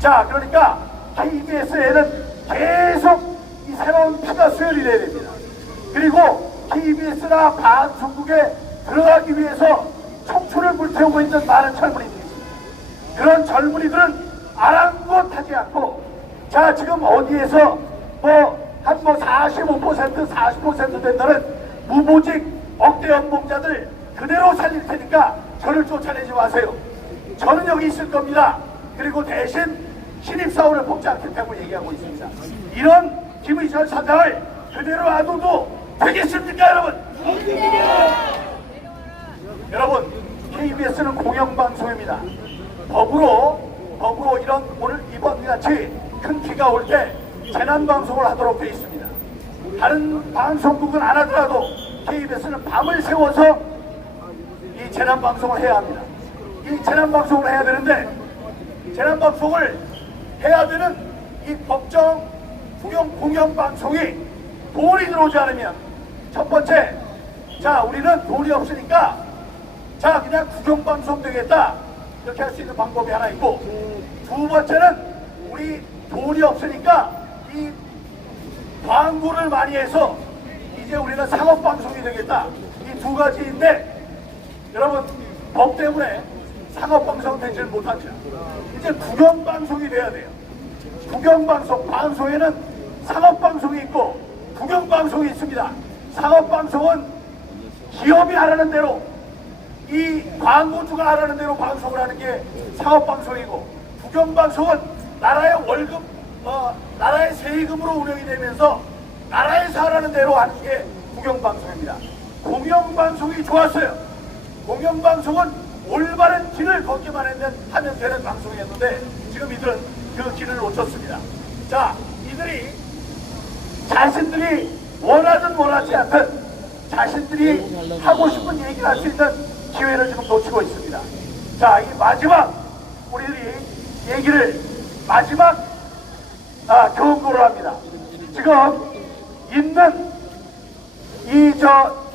자, 그러니까 KBS에는 계속 이 새로운 피가 수혈이 돼야 됩니다. 그리고 KBS나 방송국에 들어가기 위해서 청춘을 불태우고 있는 많은 젊은이들이 있습니다. 그런 젊은이들은 아랑곳하지 않고, 자, 지금 어디에서 한 45%, 40% 된다는 무보직 억대 연봉자들 그대로 살릴 테니까 저를 쫓아내지 마세요. 저는 여기 있을 겁니다. 그리고 대신 신입사원을 뽑지 않겠다고 얘기하고 있습니다. 이런 김의철 사장을 그대로 놔둬도 되겠습니까, 여러분? 여러분, KBS는 공영방송입니다. 법으로 이런 오늘 이번 같이 큰 비가 올 때 재난방송을 하도록 되어 있습니다. 다른 방송국은 안 하더라도 KBS는 밤을 새워서 이 재난방송을 해야 합니다. 이 재난방송을 해야 되는데, 재난방송을 해야 되는 이 법정 공영방송이 돈이 들어오지 않으면, 첫 번째, 자, 우리는 돈이 없으니까 자, 그냥 구경방송 되겠다, 이렇게 할 수 있는 방법이 하나 있고, 두 번째는 우리 돈이 없으니까 이 광고를 많이 해서 이제 우리는 상업방송이 되겠다. 이 두 가지인데, 여러분, 법 때문에 상업방송 되지를 못합니다. 이제 구경방송이 돼야 돼요. 구경방송, 방송에는 상업방송이 있고 구경방송이 있습니다. 상업방송은 기업이 하라는 대로, 이 광고주가 하라는 대로 방송을 하는 게 상업방송이고, 구경방송은 나라의 월급, 나라의 세금으로 운영이 되면서 나라에서 하라는 대로 하는 게 구경방송입니다. 공영방송이 좋았어요. 공영방송은 올바른 길을 걷기만 하면 되는 방송이었는데, 지금 이들은 그 길을 놓쳤습니다. 자, 이들이 자신들이 원하든 원하지 않든 자신들이 하고 싶은 얘기를 할 수 있는 기회를 지금 놓치고 있습니다. 자, 이 마지막 우리들이 얘기를 마지막 경고를 합니다. 지금 있는 이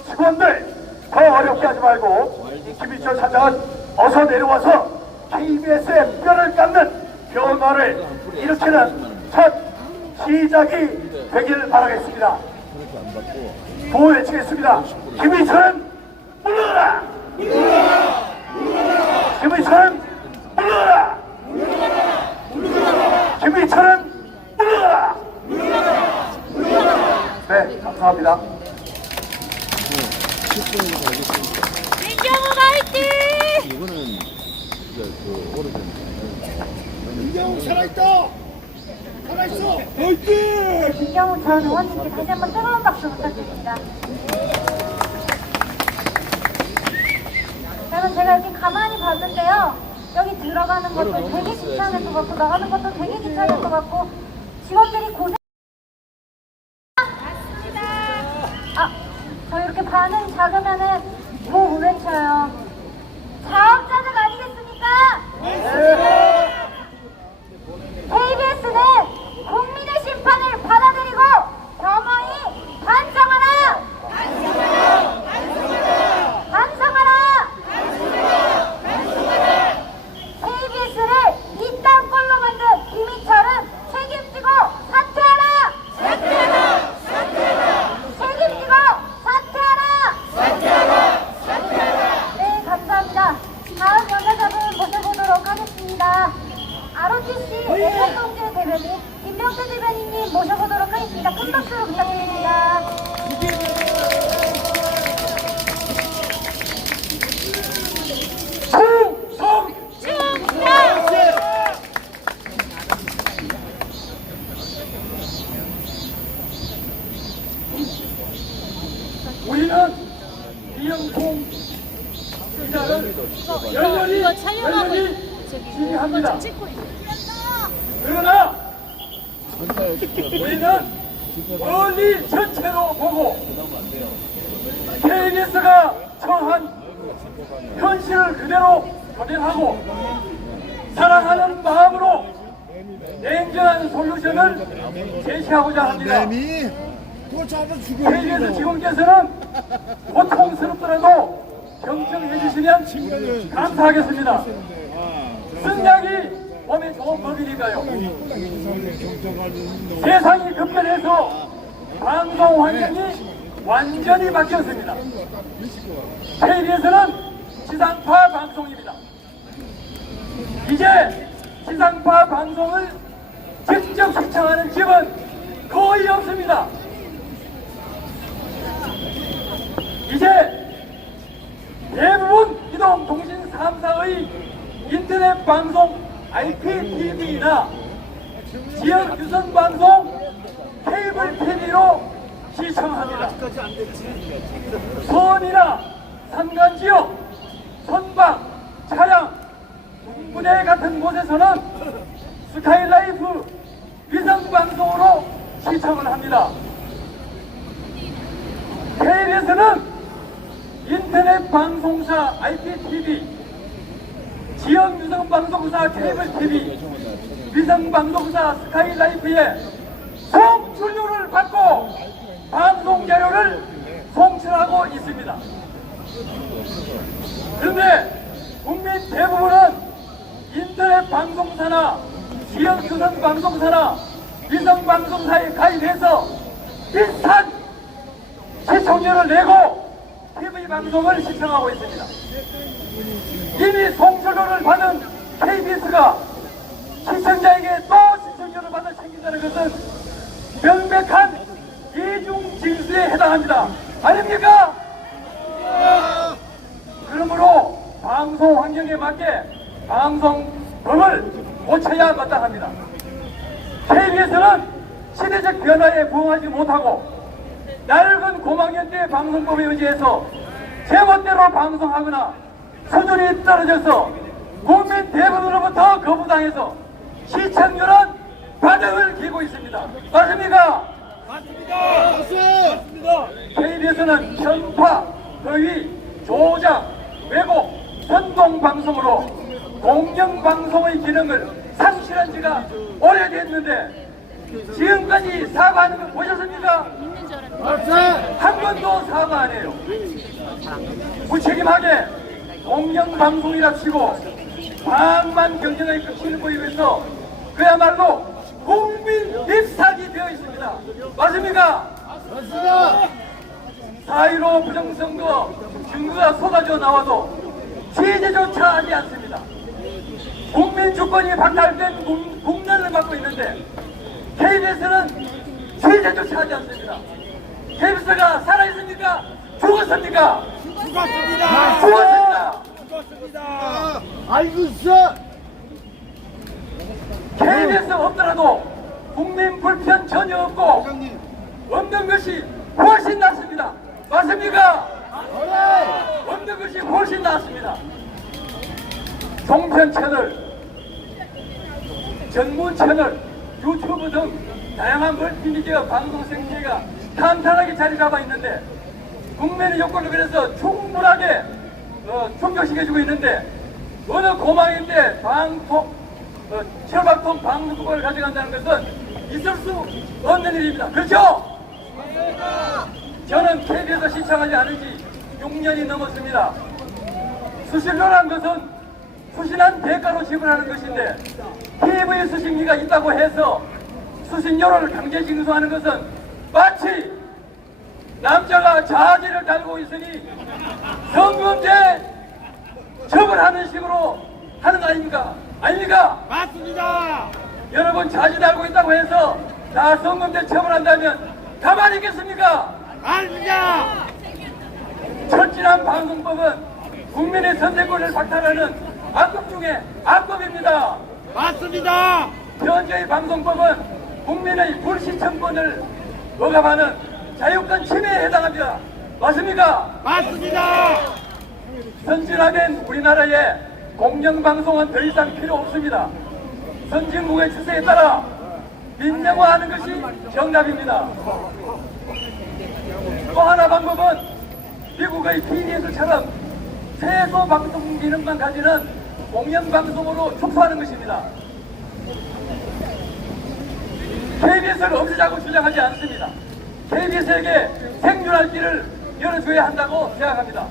직원들 더 어렵게 하지 말고, 이 김희철 사장은 어서 내려와서 KBS의 뼈를 깎는 변화를 일으키는 첫 시작이 되길 바라겠습니다. 구호 외치겠습니다. 김희철은 물러라! 김희철은 물러라! 김희철은 물러라! 네, 감사합니다. 민경우 화이팅! 이거는 이제 그 오래된. 이경 살아있다. 살아있어. 화이팅! 민경우 전 의원님께 다시 한번 뜨거운 박수 부탁드립니다. 여러분, 제가 이렇게 가만히 봤는데요, 여기 들어가는 것도 되게 귀찮을 것 같고 나가는 것도 되게 귀찮을 것 같고, 직원들이 고생. 저 이렇게 반응이 작으면은 뭐 외쳐요. 자업자득 아니겠습니까? KBS는 국민의 심판을 받아들이고 겸허히 반성하라! 반성하라! KBS 우리는 이영통 기자를 열렬히 지지합니다. 그러나 우리는 멀리 전체로 보고 KBS가 처한 현실을 그대로 고대하고 사랑하는 마음으로 냉정한 솔루션을 제시하고자 합니다. KBS 직원께서는 고통스럽더라도 경청해 주시면 감사하겠습니다. 승낙이 몸에 좋은 법이니까요. 세상이 급변해서 방송 환경이 완전히 바뀌었습니다. KBS는 지상파 방송입니다. 이제 지상파 방송을 직접 시청하는 집은 거의 없습니다. 이제 대부분 이동통신 3사의 인터넷 방송 IPTV나 지역 유선 방송 케이블 TV로 시청합니다. 서원이나 산간지역, 선박, 차량, 군부대 같은 곳에서는 스카이라이프 위성방송으로 시청을 합니다. KBS는 인터넷 방송사 IPTV, 지역 유성방송사 케이블TV, 위성방송사 스카이라이프에 송출료를 받고 방송자료를 송출하고 있습니다. 그런데 국민 대부분은 인터넷 방송사나 지역 유선 방송사나 위성 방송사에 가입해서 비슷한 시청료를 내고 TV 방송을 시청하고 있습니다. 이미 송출료를 받은 KBS가 시청자에게 또 시청료를 받아 챙긴다는 것은 명백한 이중 징수에 해당합니다. 아닙니까? 그러므로 방송 환경에 맞게 방송법을 고쳐야 마땅합니다. KBS는 시대적 변화에 부응하지 못하고 낡은 고망년대 방송법에 의지해서 제멋대로 방송하거나 수준이 떨어져서 국민 대부분으로부터 거부당해서 시청률은 바닥을 기고 있습니다. 맞습니까? 맞습니다. KBS는 편파, 허위, 조작, 왜곡, 선동방송으로 공영방송의 기능을 상실한 지가 오래됐는데 지금까지 사과하는 거 보셨습니까? 한 번도 사과 안 해요. 무책임하게 공영방송이라 치고 방만 경쟁에 끝을 보이고 있어 그야말로 국민 립삭이 되어 있습니다. 맞습니까? 맞습니다. 4.15 부정선거 증거가 쏟아져 나와도 취재조차 하지 않습니다. 국민 주권이 박탈된 국면을 맡고 있는데 KBS는 취재조차 하지 않습니다. KBS가 살아있습니까? 죽었습니까? 죽었습니다. 죽었습니다. 죽었습니다. 아이고 진짜. KBS 없더라도 국민 불편 전혀 없고 없는 것이 훨씬 낫습니다. 맞습니까? 없는 것이 훨씬 낫습니다. 종편 채널, 전문 채널, 유튜브 등 다양한 멀티미디어 방송 생태계가 탄탄하게 자리 잡아 있는데 국민의 요건을 그래서 충분하게 충족시켜주고 있는데 어느 고망인데 철밥통 방송국을 가져간다는 것은 있을 수 없는 일입니다. 그렇죠? 저는 KBS에서 시청하지 않은 지 6년이 넘었습니다. 수신료란 것은 수신한 대가로 지불하는 것인데 TV 수신기가 있다고 해서 수신료를 강제 징수하는 것은 마치 남자가 자지를 달고 있으니 성범죄 처벌하는 식으로 하는 거 아닙니까? 아닙니까? 맞습니다. 여러분 자지 달고 있다고 해서 나 성범죄 처벌한다면 가만히 있겠습니까? 아닙니다. 철진한 방송법은 국민의 선택권을 박탈하는 악법 중에 악법입니다. 맞습니다. 현재의 방송법은 국민의 불시청권을 억압하는 자유권 침해에 해당합니다. 맞습니까? 맞습니다. 선진화된 우리나라에 공영방송은 더 이상 필요 없습니다. 선진국의 추세에 따라 민영화하는 것이 정답입니다. 또 하나 방법은 미국의 TBS처럼 최소 방송 기능만 가지는 공영방송으로 축소하는 것입니다. KBS를 없애자고 주장하지 않습니다. KBS에게 생존할 길을 열어줘야 한다고 생각합니다.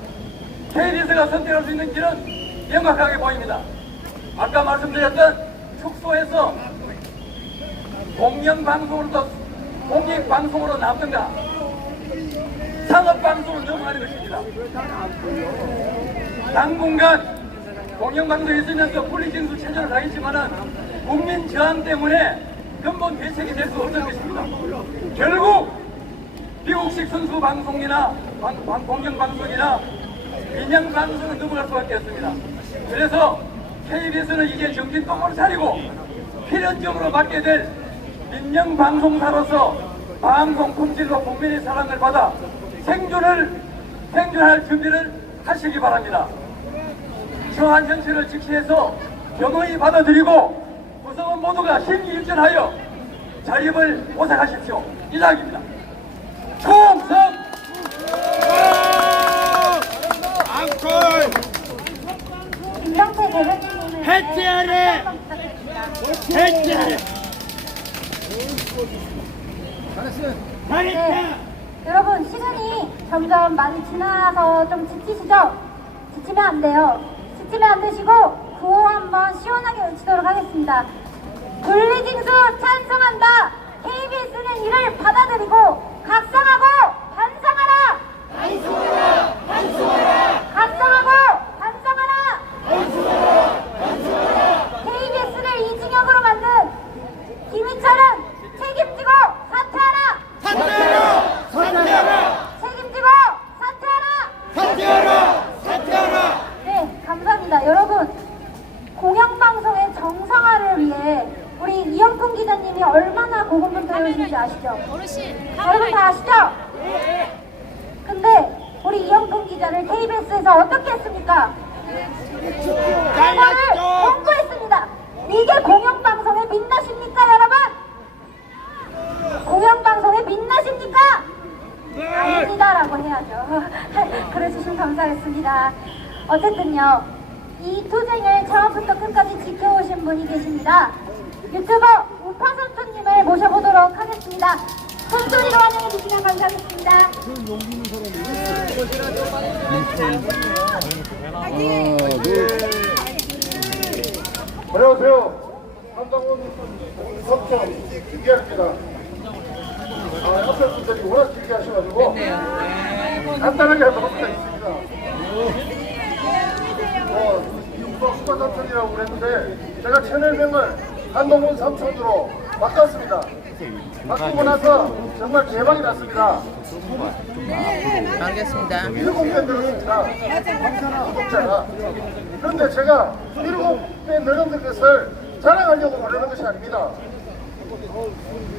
KBS가 선택할 수 있는 길은 명확하게 보입니다. 아까 말씀드렸던 축소해서 공익방송으로 남든가 상업방송으로 넘어가는 것입니다. 당분간 공영방송에 있으면서 분리징수 체제를 가겠지만은 국민 저항 때문에 근본 대책이 될 수 없는 것입니다. 결국 미국식 선수 방송이나 공영방송이나 민영방송은 넘어갈 수밖에 없습니다. 그래서 KBS는 이제 정신 똑바로 차리고 필연적으로 맡게 될 민영방송사로서 방송 품질로 국민의 사랑을 받아 생존할 준비를 하시기 바랍니다. 처한 현실을 직시해서 경허히 받아들이고 구성원 모두가 심기일전하여 자립을 모색하십시오. 이상입니다. 총성! 김정태 대변인님을 해체하래! 해체하래! 네, 여러분 시간이 점점 많이 지나서 좀 지치시죠? 지치면 안 돼요. 지치면 안 되시고 구호 한번 시원하게 외치도록 하겠습니다. 분리징수 찬성한다. KBS는 이를 받아들이고 각성하고 반성하라. 반성하라. 반성하라. 각성하고 반성하라. 반성하라. 반성하라. KBS를 이징역으로 만든 김희철은 책임지고 사퇴하라. 사퇴하라! 사퇴하라! 책임지고 사퇴하라. 사퇴하라! 사퇴하라! 네, 감사합니다. 여러분, 공영방송의 정상화를 위해 우리 이영훈 기자님이 얼마나 고군분투하신지 아시죠? 여러분 다 아시죠? 근데 우리 이영훈 기자를 KBS에서 어떻게 했습니까? 이거를 공부했습니다. 이게 공영방송의 민낯입니까, 여러분? 공영방송의 민낯입니까? 아닙니다라고 해야죠. 그래주시면 감사하겠습니다. 어쨌든요, 이 투쟁을 처음부터 끝까지 지켜오신 분이 계십니다. 유튜버 우파선수님을 모셔보도록 하겠습니다. 손소리로 환영해 주시면 감사하겠습니다. 안녕하세요. 한동훈 석정 김기현입니다. 옆에 분들이 워낙 길게 하셔가지고 간단하게 하도록 하겠습니다. 수가 삼촌이라고 그랬는데 제가 채널명을 한동훈 삼촌으로 바꿨습니다. 바꾸고 나서 정말 대박이 났습니다. 알겠습니다. 7배 늘었습니다. 구독자가. 그런데 제가 7배 늘은 것을 자랑하려고 그러는 것이 아닙니다.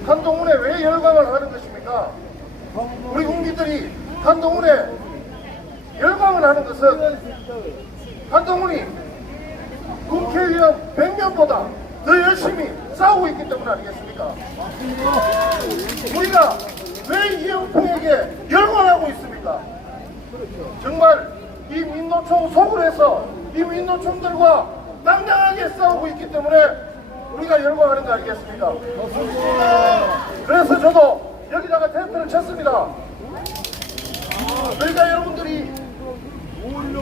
한동훈에 왜 열광을 하는 것입니까? 우리 국민들이 한동훈에 열광을 하는 것은 한동훈이 국회의원 100명보다 더 열심히 싸우고 있기 때문 아니겠습니까? 우리가 왜 이영표에게 열광하고 있습니까? 정말 이 민노총 속을 해서 이 민노총들과 당당하게 싸우고 있기 때문에 우리가 열광하는 거 아니겠습니까? 그래서 저도 여기다가 텐트를 쳤습니다. 그러니까 여러분들이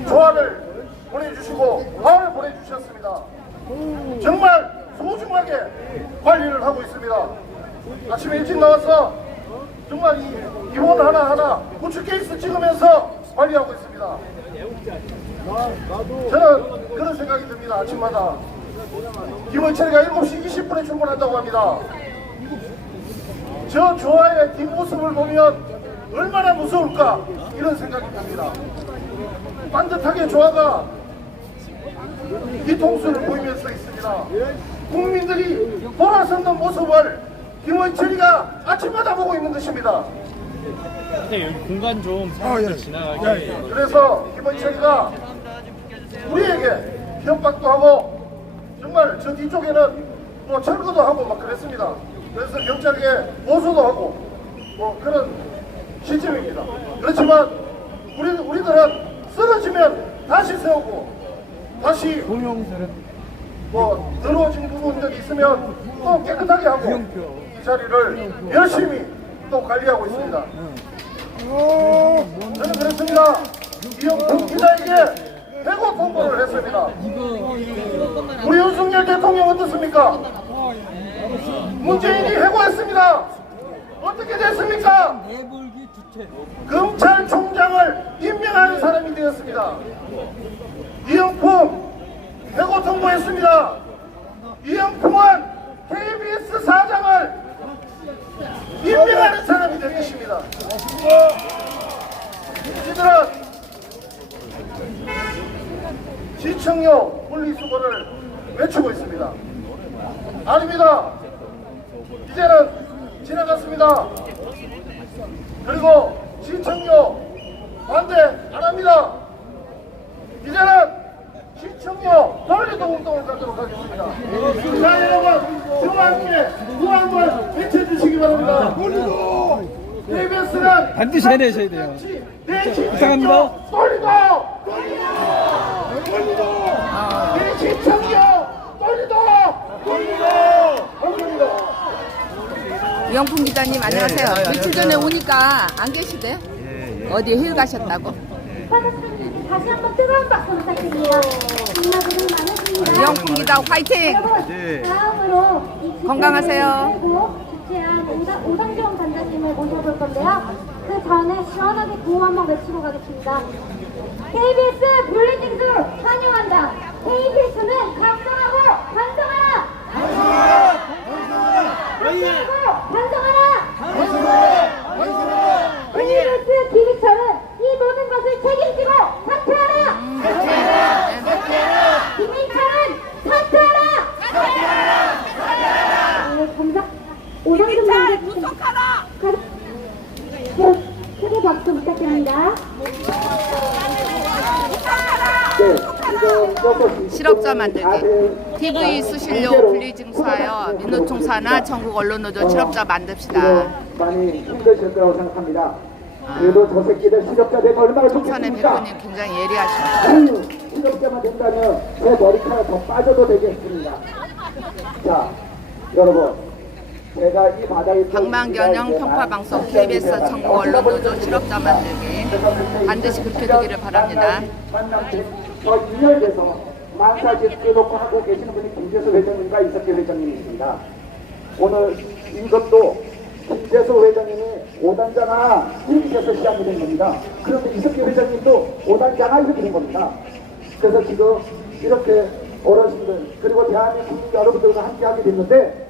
조화를 보내주시고 화를 보내주셨습니다. 정말 소중하게 관리를 하고 있습니다. 아침에 일찍 나와서 정말 이 기본 하나하나 우측 케이스 찍으면서 관리하고 있습니다. 저는 그런 생각이 듭니다. 아침마다 김원철이가 7시 20분에 출근한다고 합니다. 저 조화의 뒷모습을 보면 얼마나 무서울까 이런 생각이 듭니다. 반듯하게 조화가 뒤통수를 보이면서 있습니다. 국민들이 돌아서는 모습을 김원철이가 아침마다 보고 있는 것입니다. 여기 공간 좀 사람들 지나가게. 그래서 김원철이가 우리에게 협박도 하고 정말 저 뒤쪽에는 뭐 철거도 하고 막 그랬습니다. 그래서 경찰에게 보수도 하고 뭐 그런 시점입니다. 그렇지만 우리들은 쓰러지면 다시 세우고 다시 뭐 더러워진 부분들이 있으면 또 깨끗하게 하고 이 자리를 열심히 또 관리하고 있습니다. 저는 그렇습니다. 이영풍 기자에게 해고 통보를 했습니다. 우리 윤석열 대통령 어떻습니까? 문재인이 해고했습니다. 어떻게 됐습니까? 검찰총장을 임명하는 사람이 되었습니다. 이영풍 해고 통보했습니다. 이영풍은 KBS 사장을 임명하는 사람이 될 것입니다. 이들은 시청료 분리수거를 외치고 있습니다. 아닙니다. 이제는 지나갔습니다. 그리고 시청료 반대 안 합니다. 이제는 시청료 돌리도 운동을 갖도록 하겠습니다. 자, 여러분, 저와 함께 구호 한번 외쳐주시기 바랍니다. KBS는 반드시 해내셔야 돼요. 부탁합니다. 돌리도! 내 시청료 돌리도! 감사합니다. 이영풍 기자님 안녕하세요. 며칠 전에 오니까 안 계시대? 어디 힐 가셨다고? 사장님 다시 한번 뜨거운 박수 부탁드립니다. 정말 고생 많으십니다. 이영풍 기자 화이팅! 여러분, 다음으로 이 건강하세요. 주최한 오상정 단장님을 모셔볼 건데요. 그 전에 시원하게 구호 한번 외치고 가겠습니다. KBS 블리징스 환영한다. KBS는 각성하고 반성하라. 각성하고 반성하라. KBS 김희철은 이 모든 것을 책임지고 사퇴하라. 김희철은 사퇴하라. 감사. 오상준 단장님 크게 박수 부탁드립니다. 실업자 만들기. TV 수신료 분리징수하여 민노총사나 전국 언론노조 실업자 만듭시다. 많이 힘드실 거라고 생각합니다. 그래도 저 새끼들 실업자 되면 얼마나 총선의 좋겠습니까? 백호님 굉장히 예리하십니다. 실업자만 된다면 제 머리카락 더 빠져도 되겠습니다. 자, 여러분. 제가 이 바닥에 방망견영 평파방송 KBS 전국 언론노조 실업자 만들기 반드시 그렇게 되기를 바랍니다. 저 2년 돼서 만사집 떼놓고 하고 계시는 분이 김재수 회장님과 이석기 회장님이십니다. 오늘 이것도 김재수 회장님이 5단자나 이렇게 해서 시작이 된 겁니다. 그런데 이석기 회장님도 5단자나 이렇게 된 겁니다. 그래서 지금 이렇게 어르신들 그리고 대한민국 국민 여러분들과 함께 하게 됐는데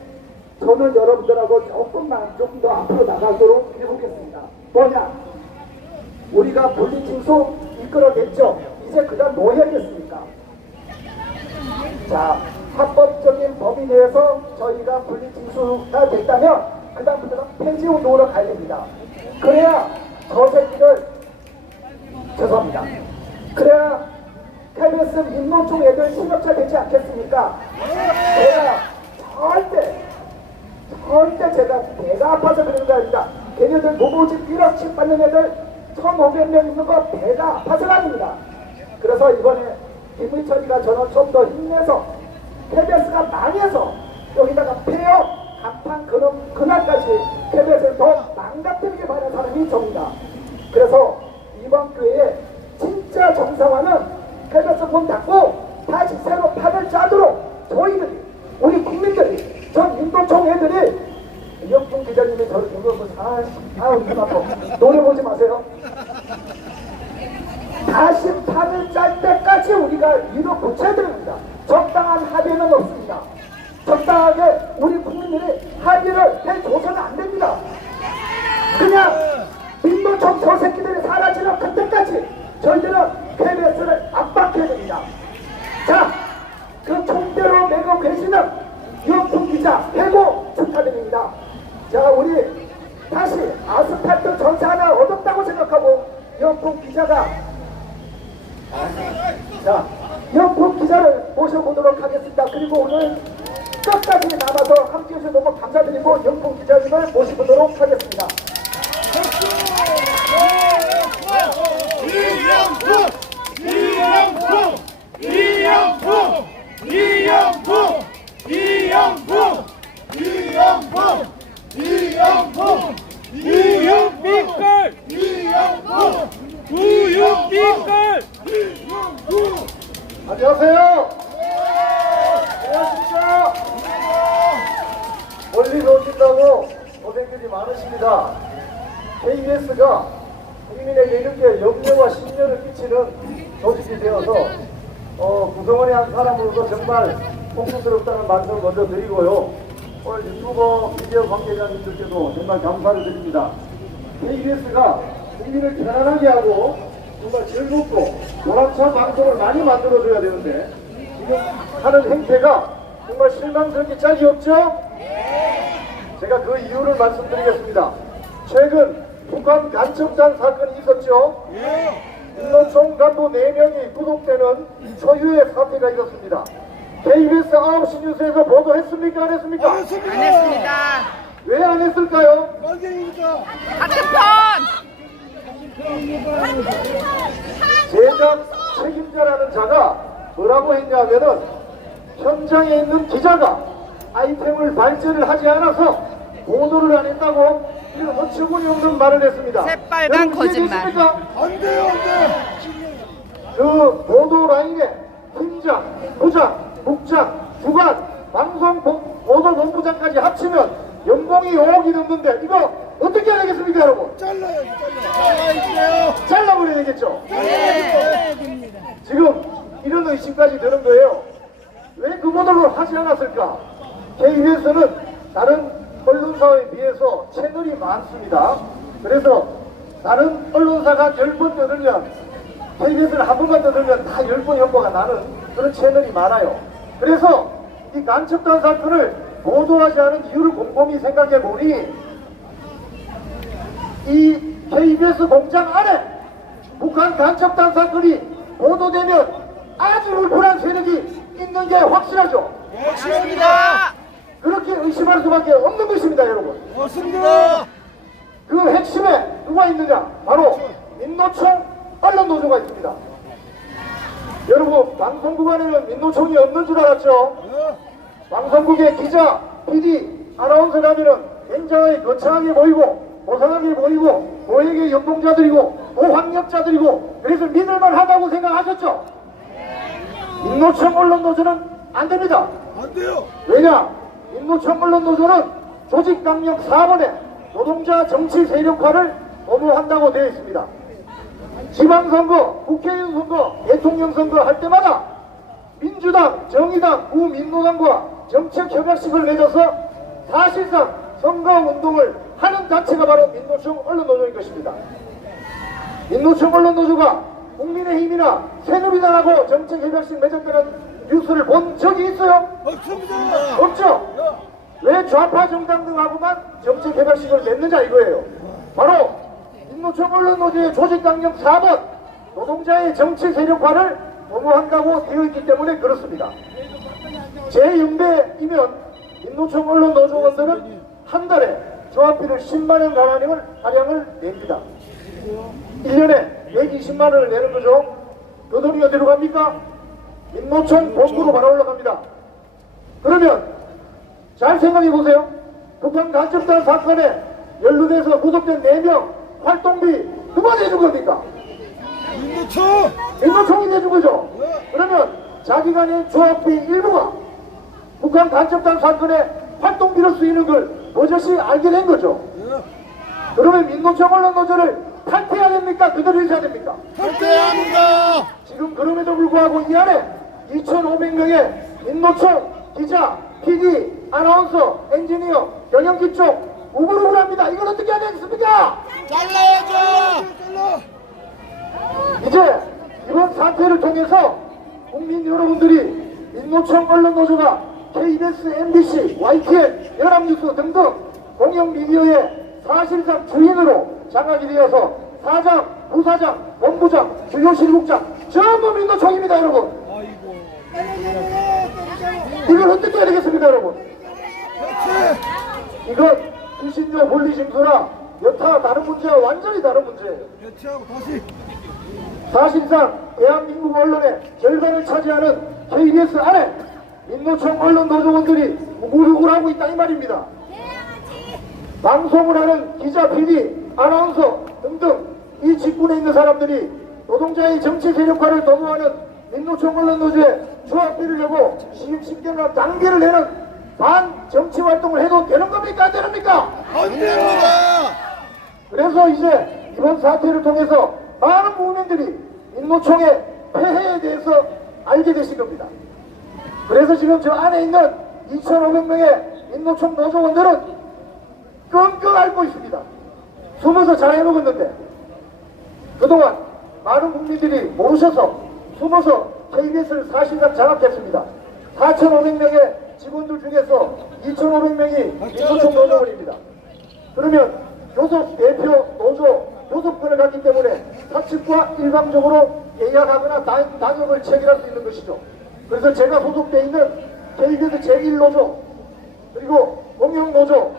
저는 여러분들하고 조금 더 앞으로 나가도록 해보겠습니다. 뭐냐? 우리가 분리징수 이끌어냈죠. 이제 그 다음 뭐 해야겠습니까? 자, 합법적인 범위 내에서 저희가 분리징수가 됐다면 그 다음부터는 폐지운동으로 가야 됩니다. 그래야 저 새끼들 죄송합니다. 그래야 KBS 민노총 애들 실력자 되지 않겠습니까? 제가 절대 제가 배가 아파서 그러는 거 아닙니다. 걔네들 노보직 1억씩 받는 애들 1,500명 있는 거 배가 아파서가 아닙니다. 그래서 이번에 김의철이가 저는 좀 더 힘내서 KBS가 망해서 여기다가 폐업, 간판 그날까지 KBS를 더 망가뜨리게 바라는 사람이 저입니다. 그래서 이번 기회에 진짜 정상화는 KBS 문 닫고 다시 새로 판을 짜도록 저희들이 우리 국민들이 전 민노총 애들이 이영풍 기자님이 저를 보고 노려보지 마세요. 다시 판을 짤 때까지 우리가 밀어붙여야 됩니다. 적당한 합의는 없습니다. 적당하게 우리 국민들이 합의를 해줘서는 안 됩니다. 그냥 민노총 저 새끼들이 사라지는 그때까지 저희들은 KBS를 압박해야 됩니다. 자, 그 총대로 매고 계시는 이영풍 기자 해고 축하드립니다. 자, 우리 다시 아스팔트 전사 이영풍 기자가 자, 이영풍 기자를 모셔보도록 하겠습니다. 그리고 오늘 끝까지 남아서 함께해 주셔서 너무 감사드리고 이영풍 기자님을 모셔보도록 하겠습니다. 안녕하세요. 안녕하십니까. 멀리서 오신다고 고생들이 많으십니다. KBS가 국민에게 이렇게 염려와 심려를 끼치는 조직이 되어서 구성원의 한 사람으로서 정말 공부스럽다는 말씀을 먼저 드리고요. 오늘 유튜버 미디어 관계자님들께도 정말 감사를 드립니다. KBS가 국민을 편안하게 하고 정말 즐겁고 보람찬 방송을 많이 만들어줘야 되는데 지금 하는 행태가 정말 실망스럽게 짝이 없죠? 제가 그 이유를 말씀드리겠습니다. 최근 북한 간첩단 사건이 있었죠? 민노총 간부 4명이 구속되는 초유의 사태가 있었습니다. KBS 9시 뉴스에서 보도했습니까? 안 했습니까? 안 했습니다. 왜 안 했을까요? 같은 편! 제작 책임자라는 자가 뭐라고 했냐면은 현장에 있는 기자가 아이템을 발제를 하지 않아서 보도를 안 했다고 이런 어처구니 없는 말을 했습니다. 새빨간 여러분 거짓말. 이해되십니까? 안 돼요, 안 돼. 그 보도 라인에 팀장, 부장, 국장, 주관, 보도본부장까지 합치면 연봉이 5억이 넘는데 이거 어떻게 해야 되겠습니까, 여러분? 잘라버려야 되겠죠? 지금 이런 의심까지 드는 거예요. 왜 그 보도를 하지 않았을까? KBS는 다른 언론사에 비해서 채널이 많습니다. 그래서 다른 언론사가 10번 떠들면 KBS를 한 번만 떠들면 다 10번 연보가 나는 그런 채널이 많아요. 그래서 이 간첩단 사건을 보도하지 않은 이유를 곰곰이 생각해 보니 이 KBS 공장 안에 북한 간첩단 사건이 보도되면 아주 울분한 세력이 있는 게 확실하죠. 확실합니다. 그렇게 의심할 수밖에 없는 것입니다, 여러분. 맞습니다. 그 핵심에 누가 있느냐? 바로 민노총 언론노조가 있습니다. 여러분, 방송국 안에는 민노총이 없는 줄 알았죠? 방송국의 기자, PD, 아나운서라면은 굉장히 거창하게 보이고 고상하게 보이고 고액의 연봉자들이고 고학력자들이고 그래서 믿을만 하다고 생각하셨죠? 민노총 언론노조는 안 됩니다. 안 돼요. 왜냐? 민노총 언론노조는 조직강령 4번에 노동자 정치 세력화를 엄호한다고 되어 있습니다. 지방선거, 국회의원 선거, 대통령 선거 할 때마다 민주당, 정의당, 우민노당과 정책협약식을 맺어서 사실상 선거운동을 하는 단체가 바로 민노총 언론노조인 것입니다. 민노총 언론노조가 국민의힘이나 새누리당하고 정책협약식 맺었다는 뉴스를 본 적이 있어요? 없습니다. 없죠? 왜 좌파 정당 등하고만 정책협약식을 맺느냐 이거예요. 바로 민노총 언론노조의 조직강령 4번 노동자의 정치 세력화를 엄호한다고 되어 있기 때문에 그렇습니다. 제6배이면 민노총 언론노조원들은 한 달에 저합비를 10만원 가량을 냅니다. 1년에 120만원을 내는 거죠. 그 돈이 어디로 갑니까? 민노총 본부로 바로 올라갑니다. 그러면 잘 생각해 보세요. 북한 간첩단 사건에 연루돼서 구속된 4명 활동비 누가 내준 겁니까? 민노총이 내준 거죠. 그러면 자기가 낸 조합비 일부가 북한 간첩단 사건에 활동비로 쓰이는 걸 버젓이 알게 된 거죠. 그러면 민노총 언론노조를 탈퇴해야 됩니까? 그대로 해야 됩니까? 탈퇴합니다. 지금 그럼에도 불구하고 이 안에 2,500명의 민노총 기자, PD, 아나운서, 엔지니어, 경영기 쪽 우글우글 합니다. 이걸 어떻게 해야 되겠습니까? 잘라야죠. 이제 이번 사태를 통해서 국민 여러분들이 민노총 언론노조가 KBS, MBC, YTN, 연합뉴스 등등 공영 미디어의 사실상 주인으로 장악이 되어서 사장, 부사장, 본부장, 주요 실국장 전부 민노총입니다, 여러분. 이걸 어떻게 해야 되겠습니까, 여러분? 이건 불신조 분리징수나 여타 다른 문제와 완전히 다른 문제예요. 사실상 대한민국 언론의 절반을 차지하는 KBS 안에 민노총 언론 노조원들이 무구력을 하고 있다 이 말입니다. 방송을 하는 기자, PD, 아나운서 등등 이 직군에 있는 사람들이 노동자의 정치 세력화를 도모하는 민노총 언론 노조에 조합비를 내고 시급신경과 낭비를 내는 반정치 활동을 해도 되는 겁니까? 안 됩니까? 안 됩니다. 그래서 이제 이번 사태를 통해서 많은 국민들이 민노총의 폐해에 대해서 알게 되신 겁니다. 그래서 지금 저 안에 있는 2,500명의 민노총 노조원들은 끙끙 앓고 있습니다. 숨어서 잘 해먹었는데 그동안 많은 국민들이 모르셔서 숨어서 KBS를 사실상 장악했습니다. 4,500명의 직원들 중에서 2,500명이 민노총 노조원입니다. 그러면 교섭 대표 노조 교섭권을 갖기 때문에 사측과 일방적으로 계약하거나 단협을 체결할 수 있는 것이죠. 그래서 제가 소속되어 있는 KBS 제1노조 그리고 공영노조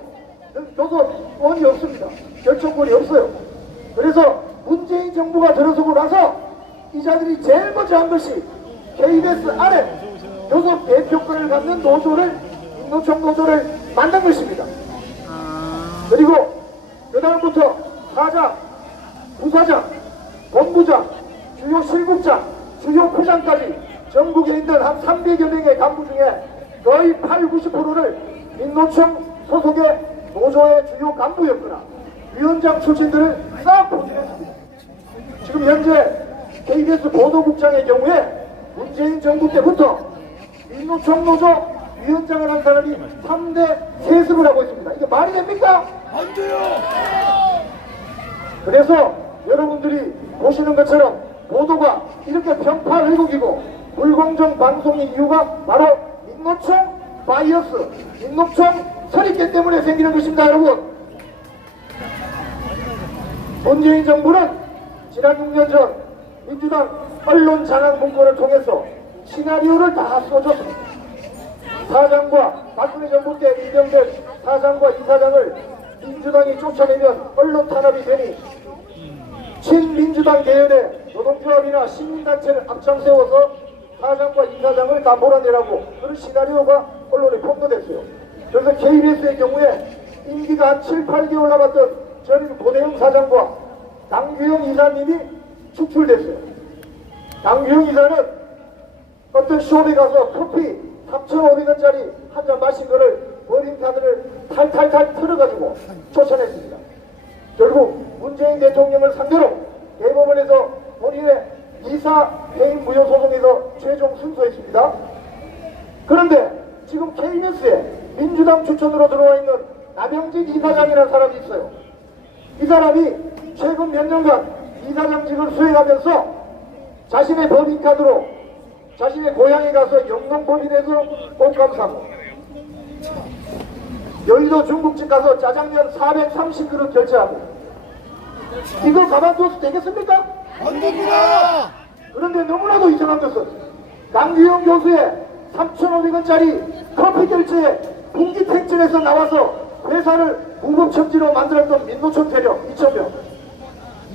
교섭권이 없습니다. 결정권이 없어요. 그래서 문재인 정부가 들어서고 나서 이 자들이 제일 먼저 한 것이 KBS 안에 교섭 대표권을 갖는 노조를 민노총 노조를 만든 것입니다. 그리고 그 다음부터 사장, 부사장, 본부장, 주요 실국장, 주요 부장까지 전국에 있는 한 300여 명의 간부 중에 거의 80~90%를 민노총 소속의 노조의 주요 간부였거나 위원장 출신들을 싹 포진했습니다. 지금 현재 KBS 보도국장의 경우에 문재인 정부 때부터 민노총 노조 위원장을 한 사람이 3대 세습을 하고 있습니다. 이게 말이 됩니까? 안 돼요. 그래서 여러분들이 보시는 것처럼 보도가 이렇게 편파 왜곡이고 불공정 방송인 이유가 바로 민노총 바이어스, 민노총 선입견 때문에 생기는 것입니다, 여러분. 문재인 정부는 지난 6년 전 민주당 언론 장악 문건을 통해서 시나리오를 다 써줬습니다. 사장과 박근혜 정부 때 임명된 사장과 이사장을 민주당이 쫓아내면 언론 탄압이 되니 친민주당 계열의 노동조합이나 시민단체를 앞장세워서 사장과 이사장을 다 몰아내라고 그런 시나리오가 언론에 폭로됐어요. 그래서 KBS의 경우에 임기가 한 7~8개월 남았던 전임 고대영 사장과 강규영 이사님이 축출됐어요. 강규영 이사는 어떤 쇼에 가서 커피 3,500원짜리 한 잔 마신 거를 버림카드를 탈탈탈 틀어가지고 쫓아냈습니다. 결국 문재인 대통령을 상대로 대법원에서 본인의 이사 해임 무효 소송에서 최종 승소했습니다. 그런데 지금 KBS에 민주당 추천으로 들어와 있는 남영진 이사장이라는 사람이 있어요. 이 사람이 최근 몇 년간 이사장직을 수행하면서 자신의 법인카드로 자신의 고향에 가서 영농법인에서 꽃감 사고 여의도 중국집 가서 짜장면 430그릇 결제하고 이거 가만두어도 되겠습니까? 안 됩니다. 그런데 너무나도 이상한 것은 강규영 교수의 3,500원짜리 커피 결제에 분기탱천에서 나와서 회사를 무급청지로 만들었던 민노총 세력 2,000명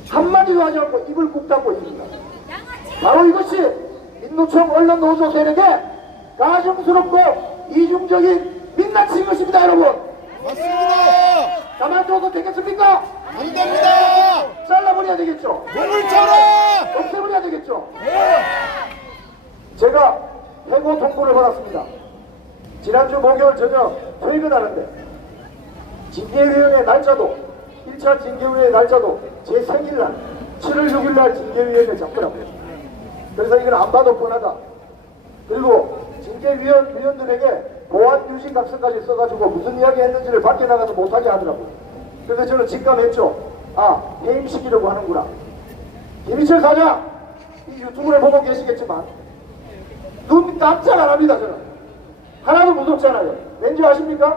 한마디도 하지 않고 입을 꾹 닫고 있습니다. 바로 이것이 민노총 언론 노조 세력의 가증스럽고 이중적인 민낯인 것입니다, 여러분. 맞습니다. 가만둬도 되겠습니까? 안 됩니다. 잘라버려야 되겠죠? 몸을 쳐라. 없애버려야 되겠죠? 제가 해고 통보를 받았습니다. 지난주 목요일 저녁 퇴근하는데 징계위원회 날짜도 1차 징계위원회 날짜도 제 생일날 7월 6일날 징계위원회 잡더라고요. 그래서 이건 안 봐도 뻔하다. 그리고 징계위원들에게 보안 유지 각서까지 써가지고 무슨 이야기 했는지를 밖에 나가서 못하게 하더라고요. 그래서 저는 직감했죠. 아, 해임시키려고 하는구나. 김희철 사장, 이 유튜브를 보고 계시겠지만 눈 깜짝 안 합니다. 저는 하나도 무섭잖아요. 왠지 아십니까?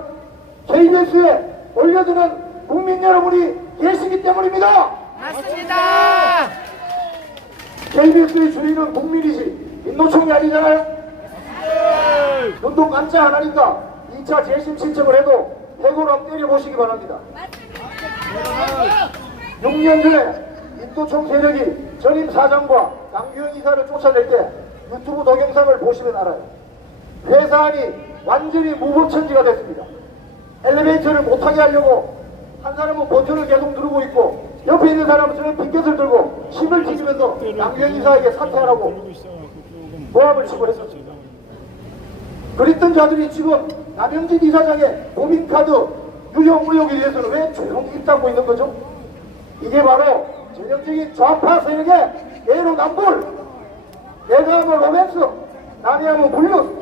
KBS에 올려두는 국민 여러분이 계시기 때문입니다. 맞습니다. KBS의 주인은 국민이지 민노총이 아니잖아요. 운동 깜짝 안 하니까 2차 재심 신청을 해도 해고로 때려보시기 바랍니다. 6년 전에 민노총 세력이 전임 사장과 강규현 이사를 쫓아낼 때 유튜브 동영상을 보시면 알아요. 회사 안이 완전히 무법천지가 됐습니다. 엘리베이터를 못하게 하려고 한 사람은 버튼을 계속 누르고 있고 옆에 있는 사람은 저는 핑켓을 들고 힘을 튀기면서 강규현 이사에게 사퇴하라고 모함을 치고 했었습니다. 그랬던 자들이 지금 남영진 이사장의 법인카드 유형 의혹에 대해서는 왜 조용히 입 닫고 있는 거죠? 이게 바로 전형적인 좌파 세력의 내로남불, 내가 하면 로맨스, 남이 하면 불륜.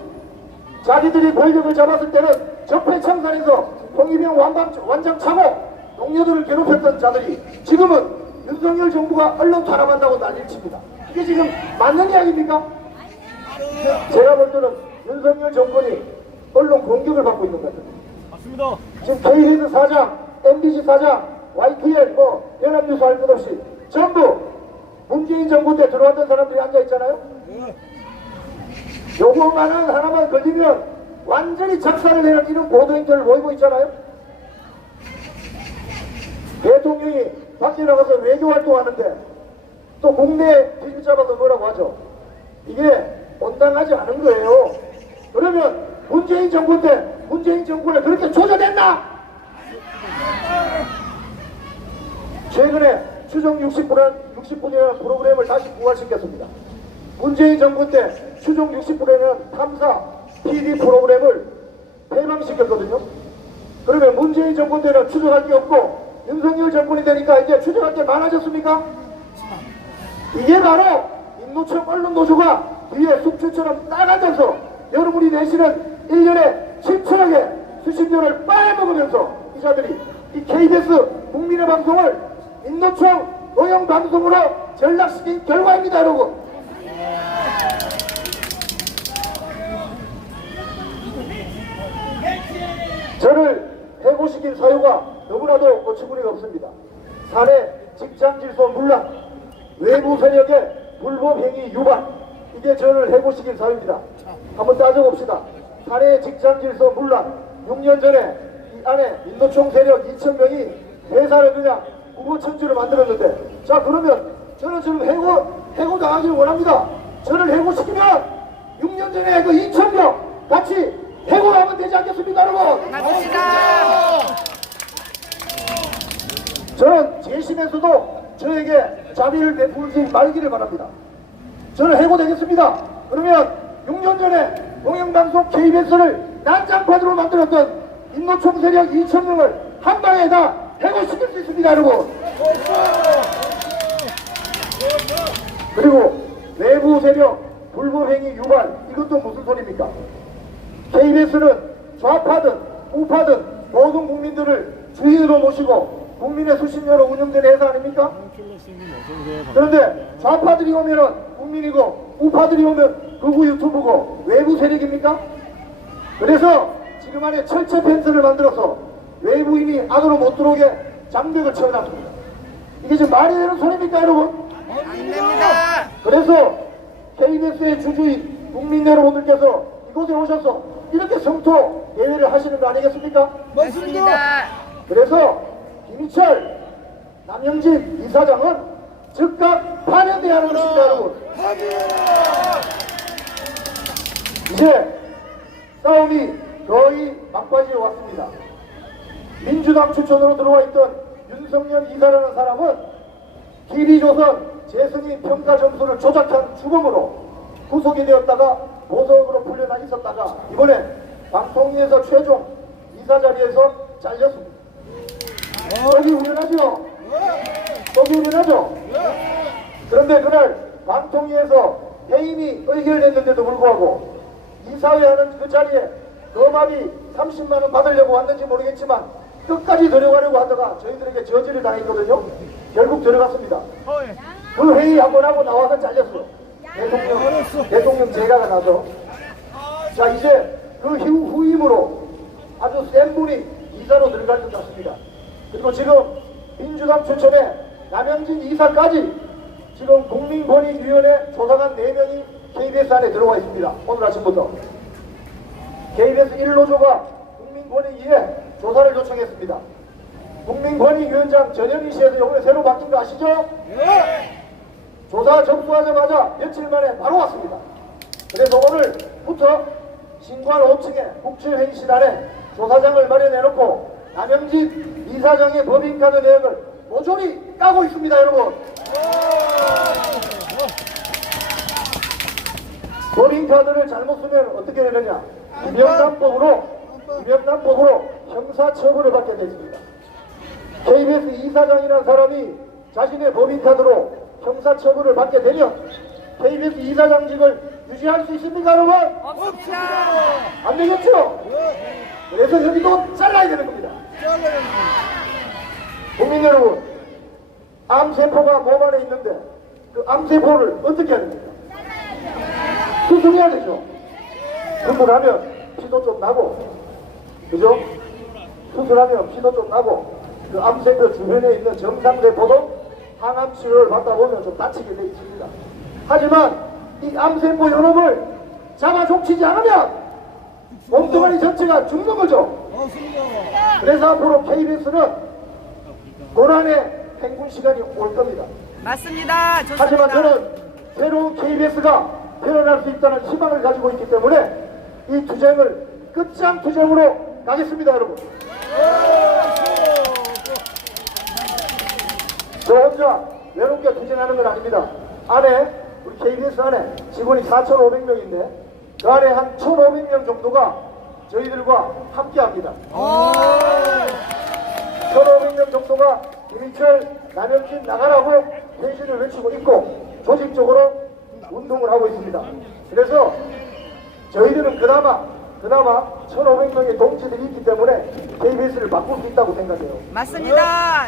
자기들이 권력을 잡았을 때는 적폐청산에서 홍위병 완장 차고 동료들을 괴롭혔던 자들이 지금은 윤석열 정부가 언론 탄압한다고 난리를 칩니다. 이게 지금 맞는 이야기입니까? 제가 볼 때는 윤석열 정권이 언론 공격을 받고 있는 것 같아요. 맞습니다. 지금 KBS 사장, MBC 사장, YTN, 연합뉴스 할 것 없이 전부 문재인 정부 때 들어왔던 사람들이 앉아있잖아요. 요거만한 하나만 걸리면 완전히 작살을 내는 이런 보도인터를 모이고 있잖아요. 대통령이 밖에 나가서 외교활동하는데 또 국내에 뒤집 잡아서 뭐라고 하죠. 이게 온당하지 않은 거예요. 그러면 문재인 정부 때 문재인 정권에 그렇게 조져댔나? 최근에 추정 60분이라는 프로그램을 다시 부활시켰습니다. 문재인 정부 때 추정 60분이라는 탐사 PD 프로그램을 폐방시켰거든요. 그러면 문재인 정부 때는 추정할 게 없고 윤석열 정권이 되니까 이제 추정할 게 많아졌습니까? 이게 바로 민노총 언론노조가 뒤에 숙주처럼 따라가면서 여러분이 내시는 1년에 7천억의 수신료를 빨아먹으면서 이 자들이 이 KBS 국민의 방송을 민노총 노영 방송으로 전락시킨 결과입니다, 여러분. 저를 해고시킨 사유가 너무나도 어처구니가 없습니다. 사내 직장 질서 문란, 외부 세력의 불법 행위 유발, 이게 저를 해고시킨 사유입니다. 한번 따져봅시다. 사내 직장 질서 문란, 6년 전에 이 안에 민노총 세력 2,000명이 회사를 그냥 구보천지로 만들었는데, 자 그러면 저는 지금 해고 당하기를 원합니다. 저를 해고시키면 6년 전에 그 2,000명 같이 해고하면 되지 않겠습니까, 여러분? 맞습니다. 저는 재심에서도 저에게 자비를 베풀지 말기를 바랍니다. 저는 해고되겠습니다. 그러면 6년 전에 공영방송 KBS를 난장판으로 만들었던 민노총 세력 2,000명을 한 방에 다 해고시킬 수 있습니다, 여러분. 그리고 외부 세력 불법행위 유발, 이것도 무슨 소리입니까? KBS는 좌파든 우파든 모든 국민들을 주인으로 모시고 국민의 수신료로 운영되는 회사 아닙니까? 그런데 좌파들이 오면은 국민이고 우파들이 오면 극우 유튜브고 외부 세력입니까? 그래서 지금 안에 철제 펜스를 만들어서 외부인이 안으로 못 들어오게 장벽을 채워놨습니다. 이게 지금 말이 되는 소리입니까, 여러분? 안 됩니다. 그래서 KBS의 주주인 국민 여러분들께서 이곳에 오셔서 이렇게 성토 대회를 하시는 거 아니겠습니까? 맞습니다. 그래서 김희철, 남영진 이사장은 즉각 파면돼야 하는 것입니다, 여러분. 이제 싸움이 거의 막바지에 왔습니다. 민주당 추천으로 들어와 있던 윤석열 이사라는 사람은 TV조선 재승인 평가 점수를 조작한 주범으로 구속이 되었다가 보석으로 풀려나 있었다가 이번에 방통위에서 최종 이사 자리에서 잘렸습니다. 속이 후련하죠? 속이 후련하죠? 그런데 그날 방통위에서 해임이 의결됐는데도 불구하고 이사회 하는 그 자리에 거마비 30만원 받으려고 왔는지 모르겠지만 끝까지 들어가려고 하다가 저희들에게 저지를 당했거든요. 결국 들어갔습니다. 그 회의 한번 하고 나와서 잘렸어. 대통령 제가가 나서. 자, 이제 그 후임으로 아주 센 분이 이사로 들어갈 것 같습니다. 그리고 지금 민주당 추천에 남영진 이사까지 지금 국민권익위원회 조사관 4명이 KBS 안에 들어와 있습니다. 오늘 아침부터. KBS 1노조가 국민권익위에 조사를 요청했습니다. 국민권익위원장 전현희 씨에서 이번에 새로 바뀐 거 아시죠? 조사 접수하자마자 며칠 만에 바로 왔습니다. 그래서 오늘부터 신관 5층에 국제회의실 안에 조사장을 마련해놓고 남영진 이사장의 법인카드 내역을 모조리 까고 있습니다, 여러분. 법인카드를 잘못 쓰면 어떻게 되느냐? 위법난법으로 형사처벌을 받게 됐습니다. KBS 이사장이라는 사람이 자신의 법인카드로 형사처벌을 받게 되면 KBS 이사장직을 유지할 수 있습니까, 여러분? 없습니다. 안 되겠죠? 그래서 여기도 잘라야 되는 겁니다. 국민 여러분, 암세포가 몸 안에 있는데 그 암세포를 어떻게 해야 됩니까? 수술해야 되죠. 수술하면 피도 좀 나고, 그죠? 수술하면 피도 좀 나고, 그 암세포 주변에 있는 정상세포도 항암 치료를 받다 보면 좀 다치게 돼 있습니다. 하지만 이 암세포 요놈을 잡아 족치지 않으면 몸뚱아리 전체가 죽는 거죠. 그래서 앞으로 KBS는 고난의 행군 시간이 올 겁니다. 맞습니다. 좋습니다. 하지만 저는 새로운 KBS가 태어날 수 있다는 희망을 가지고 있기 때문에 이 투쟁을 끝장 투쟁으로 가겠습니다, 여러분. 저 혼자 외롭게 투쟁하는 건 아닙니다. 안에 우리 KBS 안에 직원이 4,500명인데 그 안에 한 1,500명 정도가 저희들과 함께합니다. 1,500명 정도가 김인철, 남영진 나가라고 회신을 외치고 있고 조직적으로 운동을 하고 있습니다. 그래서 저희들은 그나마 1,500명의 동지들이 있기 때문에 KBS를 바꿀 수 있다고 생각해요. 맞습니다.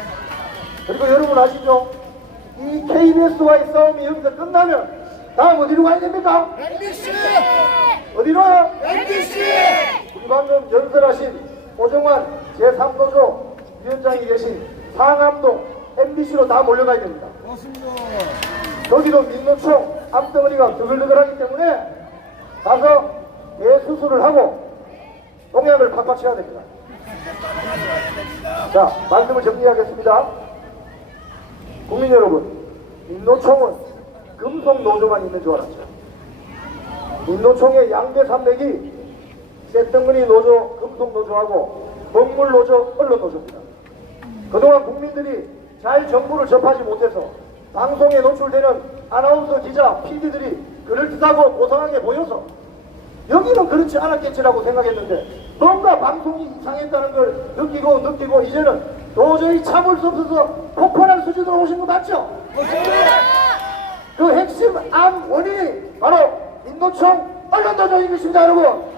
그리고 여러분 아시죠? 이 KBS와의 싸움이 여기서 끝나면 다음 어디로 가야 됩니까? MBC! 어디로요? MBC! 우리 방금 연설하신 오정환 제3노조 위원장이 계신 상암동 MBC로 다 몰려가야 됩니다. 맞습니다. 거기도 민노총 앞덩어리가 드글드글하기 때문에 가서 대수술을 하고 농약을 팍팍 쳐야 됩니다. 자, 말씀을 정리하겠습니다. 국민 여러분, 민노총은 금속노조만 있는 줄 알았죠. 민노총의 양대 산맥이 쇳덩어리 노조, 금속노조하고 먹물노조, 언론노조입니다. 그동안 국민들이 잘 정보를 접하지 못해서 방송에 노출되는 아나운서, 기자, PD들이 그럴듯하고 고상하게 보여서 여기는 그렇지 않았겠지라고 생각했는데 뭔가 방송이 이상했다는 걸 느끼고 이제는 도저히 참을 수 없어서 폭발할 수준으로 오신 거 맞죠? 그 핵심 암 원인이 바로 민노총 언론노조인 것입니다, 여러분.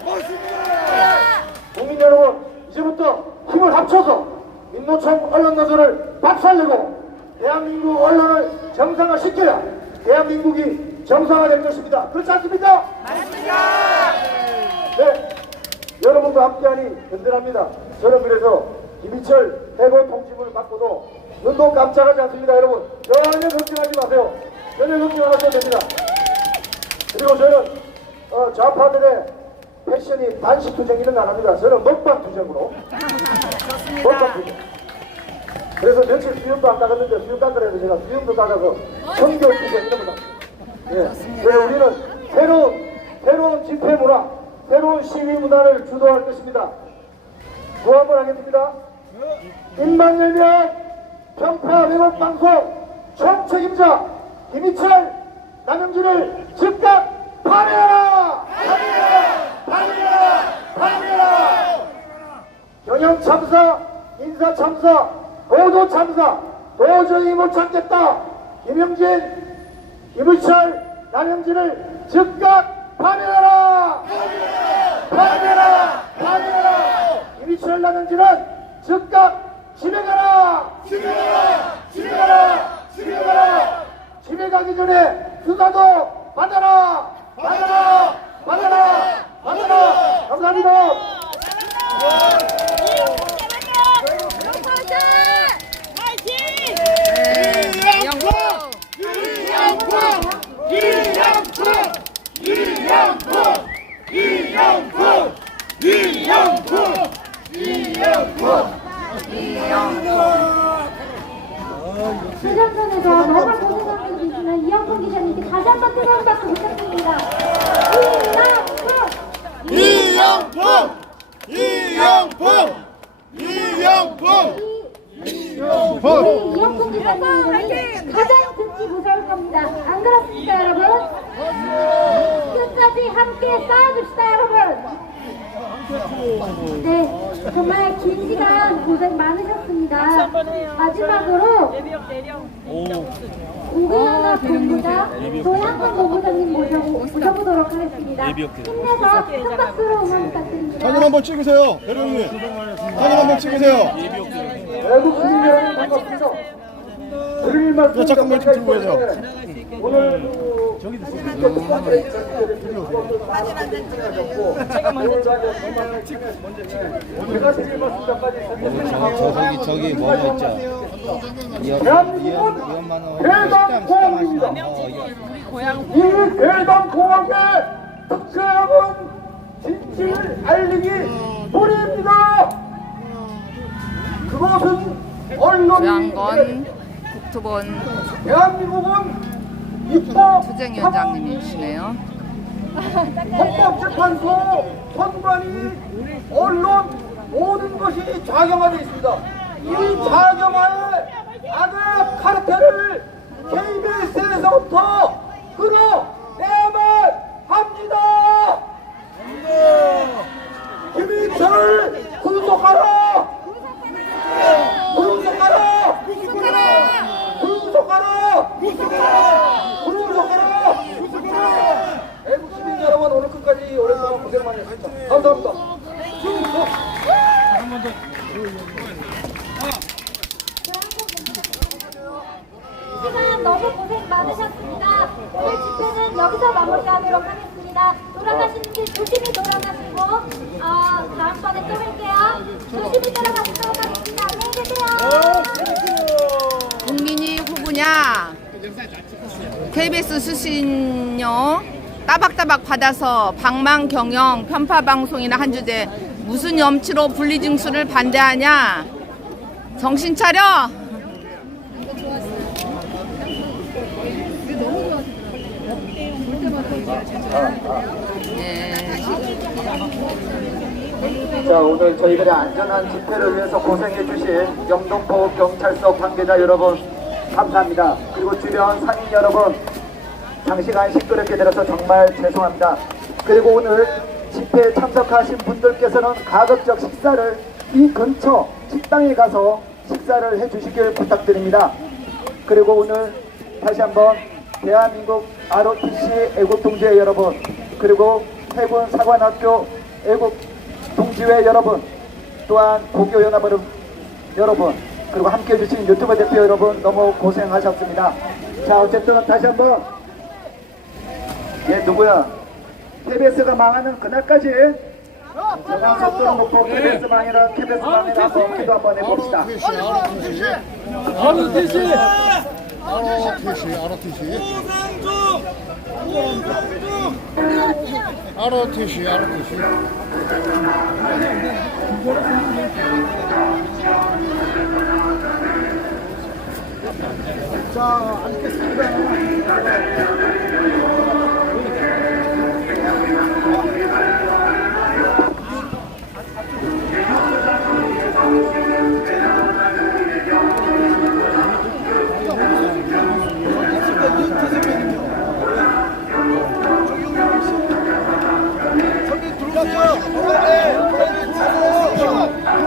국민 여러분, 이제부터 힘을 합쳐서 민노총 언론노조를 박살내고 대한민국 언론을 정상화시켜야 대한민국이 정상화될 것입니다. 그렇지 않습니까? 맞습니다. 네, 여러분과 함께하니 든든합니다. 저는 그래서 김희철 해고 통지문을 받고도 눈도 깜짝하지 않습니다, 여러분. 전혀 걱정하지 마세요. 전혀 걱정 안 하셔도 됩니다. 그리고 저는 좌파들의 패션이 단식 투쟁 이런 거 안 합니다. 저는 먹방 투쟁으로. 먹방 투쟁. 그래서 며칠 수염도 안 닦았는데 수염 닦으라 해서 제가 수염도 닦아서 청결 투쟁 이런 거 닦습니다. 예. 그래서 우리는 새로운 집회 문화, 새로운 시위 문화를 주도할 것입니다. 뭐 한번 하겠습니다. 입만 열면 평파 왜곡 방송 총책임자 김희철, 남영진을 즉각 파면하라! 파면하라! 경영 참사, 인사 참사, 보도 참사 도저히 못 참겠다. 김영진, 김희철, 남영진을 즉각 파면하라! 김희철, 남영진은 즉각 집에 가라! 집에 가기 전에 수사도 받아라! 감사합니다. 영포! 대전선에서 너무 고생하고 계시는 이영풍 기자님께 다시 한번 뜨거운 박수 부탁드립니다. 이영풍! 우리 이영풍 기자님은 가장 듣기 무서울 겁니다. 안 그렇습니까, 여러분? 끝까지 함께 싸워줍시다, 여러분. 네, 정말 긴 시간 고생 많으셨습니다. 마지막으로 오근하나 본부장, 조양권 본부장님 모셔보도록 하겠습니다. 힘내서 큰 박수로 응원 부탁드립니다. 사진 한번 찍으세요, 대령님. 사진 한번 찍으세요. 외국 시민 여러분 반갑습니다. 드릴 말씀 야, 잠깐만 좀 들고 계세요. 오늘 제가 드릴 말씀 몇 가지 저기 뭐가 있죠? 대한민국은 대담공항입니다. 이 대담공항의 특별한 진실을 알리기 뿐입니다. 그것은 언론이 조양건 국토본 대한민국은 입법 투쟁위원장님이시네요. 헌법재판소 선관위 언론 모든 것이 작용하고 있습니다. 이 작용하에 악의 카르텔을 KBS에서부터 끌어내야만 합니다. 김인철을 구속하라! 구속하라! 구속하라! 구속하라! 애국 시민 여러분, 오늘 끝까지 오랫동안 고생 많이 했습니다. 감사합니다. 시간 너무 고생 많으셨습니다. 오늘 집회는 여기서 마무리하도록 하겠습니다. 돌아가시는 길 조심히 돌아가시고 다음번에 또 뵐게요. 조심히 돌아가시도록 하겠습니다. 안녕히 계세요. 국민이 후보냐? KBS 수신료 따박따박 받아서 방망 경영 편파 방송이나 한 주제 무슨 염치로 분리징수를 반대하냐? 정신 차려! 자, 오늘 저희들의 안전한 집회를 위해서 고생해주신 영등포 경찰서 관계자 여러분 감사합니다. 그리고 주변 상인 여러분 장시간 시끄럽게 들어서 정말 죄송합니다. 그리고 오늘 집회에 참석하신 분들께서는 가급적 식사를 이 근처 식당에 가서 식사를 해주시길 부탁드립니다. 그리고 오늘 다시 한번 대한민국 ROTC 애국동지회 여러분, 그리고 해군 사관학교 애국동지회 여러분, 또한 고교연합 여러분, 그리고 함께해 주신 유튜버 대표 여러분 너무 고생하셨습니다. 자, 어쨌든 다시 한번 얘 누구야? KBS가 망하는 그날까지 저장 속도를 놓고 KBS 망해라 한번 기도 한번 해봅시다. ROTC. 자, 앉겠습니다.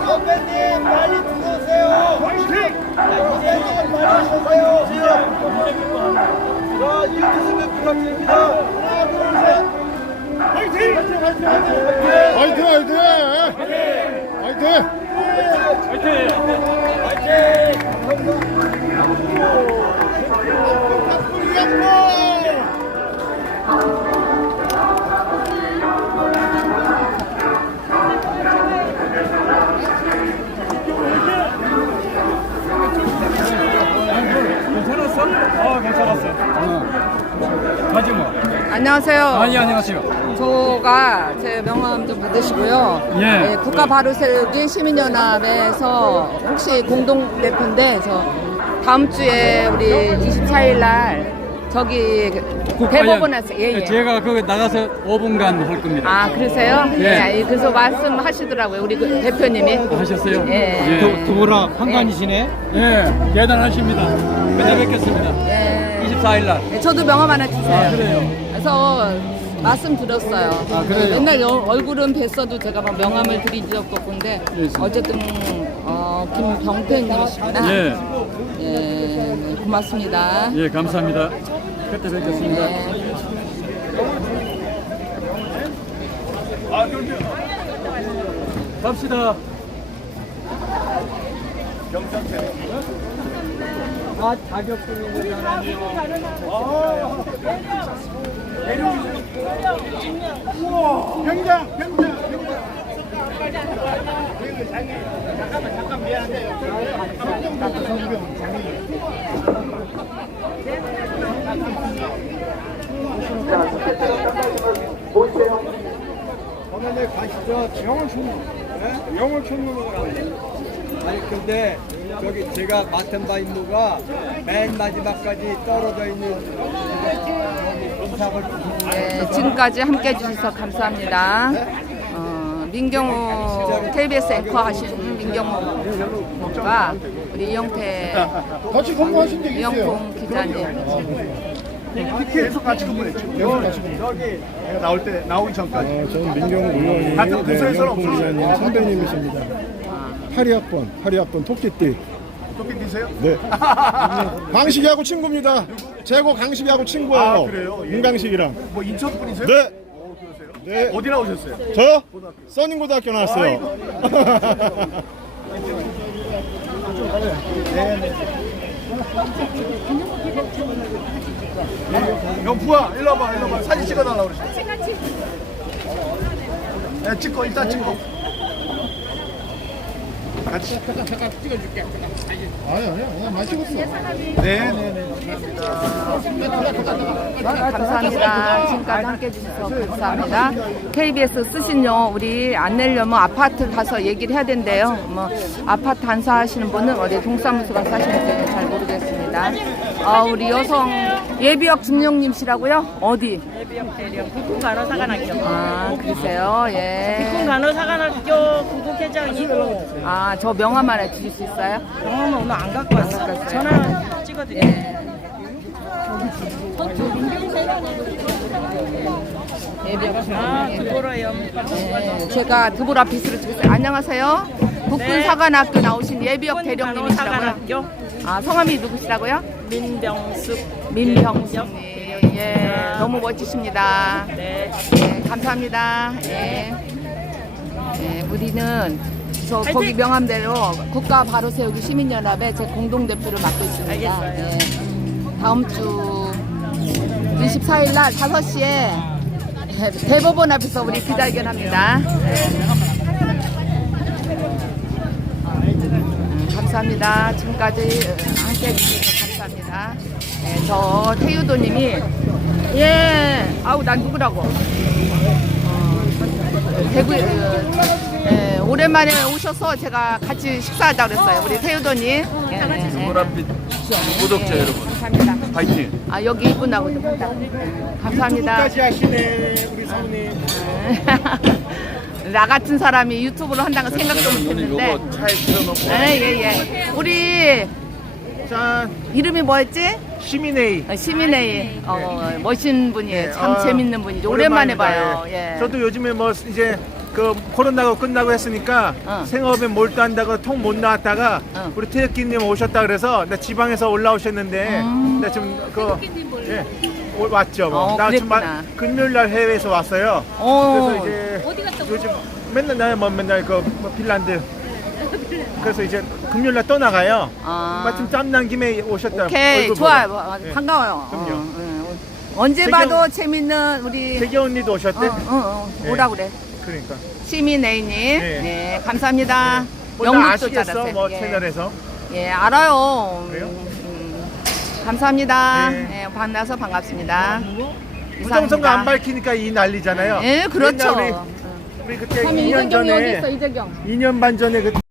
선배님 빨리 들어오세요. 기자님 빨리 오세요. 자, 이렇게 선배 부탁드립니다. 하나, 둘, 셋. 화이팅! 괜찮았어. 가지 뭐. 안녕하세요. 안녕하세요. 저가 제 명함 좀 받으시고요. 예. 네, 국가 바로 세우기 시민연합에서 혹시 공동대표인데 저 다음 주에 우리 24일 날 저기 대법원에서 예. 제가 그 나가서 5분간 할 겁니다. 아 그러세요? 예. 예. 그래서 말씀하시더라고요 우리 그 대표님이. 하셨어요? 예. 두보라 환관이시네. 예, 대단하십니다. 맨날 뵙겠습니다. 예. 24일 날. 예, 저도 명함 하나 주세요. 아, 그래요? 그래서 말씀 드렸어요. 아, 그래요? 맨날 얼굴은 뵀어도 제가 막 명함을 드린 적도 없는데 예. 어쨌든 김병태님이시구나. 예. 예, 네, 고맙습니다. 예, 감사합니다. 그때 뵙겠습니다. 네. 갑시다. 아, 자격증이 오늘 가시죠. 영월 총무. 영월 총무로 가요. 아니 근데 저기 제가 맡은 바 임무가 맨 마지막까지 떨어져 있는 인사를 네, 지금까지 함께 해주셔서 감사합니다. 민경우 KBS 앵커 하신 민경우가 우리 이영태 같이 근무하신 적 있어요. 이영콩 기자님. 계속 같이 근무했죠. 계속 같이 근무. 여기 내가 나올 때 나오기 전까지. 저는 민경우 의원이 같은 부서에서는 없어요. 선배님이십니다. 82학번 토끼띠. 토끼띠세요? 네. 강식이하고 친구입니다. 제고 강식이하고 친구예요. 아, 그래요? 예. 윤강식이랑. 뭐 인천 분이세요? 네. 그러세요? 네. 어디 나오셨어요? 저요? 써닝고등학교 나왔어요. 영푸야, 일로 와봐. 사진 찍어달라고 그러시죠. 네, 찍고, 일단 찍고. 같이. 잠깐 찍어줄게. 아니야. 많이 찍었어. 네네네. 감사합니다. 지금까지 함께 해주셔서 감사합니다. KBS 쓰신요, 우리 안 내려면 아파트 가서 얘기를 해야 된대요. 뭐, 아파트 안사하시는 분은 어디 동사무소 가서 하시는지 잘 모르겠습니다. 우리 여성 예비역 중령님시라고요? 어디? 예비역 대령 국군간호사관학교. 아, 그러세요? 예. 국군간호사관학교 부국회장이고. 아, 저 명함 하나 주실 수 있어요? 병원은 오늘 안 갖고 왔어. 전화 찍어드릴게요. 예. 예비역 중령님. 두보라요. 네, 제가 드보라 피스를 찍었어요. 안녕하세요. 국군사관학교 나오신 예비역 대령님이시라고요? 국군간호사관학교. 아, 성함이 누구시라고요? 민병숙. 민병숙님. 예, 너무 멋지십니다. 네. 예, 감사합니다. 예. 예, 우리는 저 거기 화이팅! 명함대로 국가 바로 세우기 시민연합의 제 공동대표를 맡고 있습니다. 알겠어요. 예. 다음 주 24일 날 5시에 대법원 앞에서 우리 기자회견합니다. 감사합니다. 지금까지 함께 해주셔서 감사합니다. 네, 저 태유도님이 아우 난 누구라고 대구 오랜만에 오셔서 제가 같이 식사하자 그랬어요. 우리 태유도님. 노란빛 구독자 여러분. 감사합니다. 파이팅. 아 여기 이분하고 좀 부탁. 감사합니다. 까지 하시네 우리 성님. 나 같은 사람이 유튜브를 한다는 생각도 못했는데. 차에 틀어놓고. 예예. 우리 짠. 이름이 뭐였지? 시민회의. 시민회의. 멋진 분이에요. 참 재밌는 분이죠. 오랜만에 봐요. 예. 저도 요즘에 뭐 이제 그 코로나가 끝나고 했으니까 생업에 몰두한다고 통 못 나왔다가 우리 태극기님 오셨다 그래서 나 지방에서 올라오셨는데 나 지금 왔죠. 뭐. 나 지금 그랬구나. 금요일 날 해외에서 왔어요. 그래서 이제 요즘 맨날 뭐 핀란드. 그래서 이제 금요일 날 떠나가요. 마침 짬난 김에 오셨다. 오케이 얼굴 좋아요. 보러. 네. 반가워요. 그럼요. 언제 재경- 봐도 재밌는 우리 태기 언니도 오셨대. 네. 오라 그래. 그러니까. 시민회님. 네. 네, 감사합니다. 뭐다 영국도 아시겠어? 잘하세요. 뭐 예. 채널에서. 예, 알아요. 그래요? 감사합니다. 네. 네, 만나서 반갑습니다. 부정선거 안 밝히니까 이 난리잖아요. 예, 그렇죠. 옛날 우리 그때 이재경이 어디 있어, 이재경? 2년 반 전에 그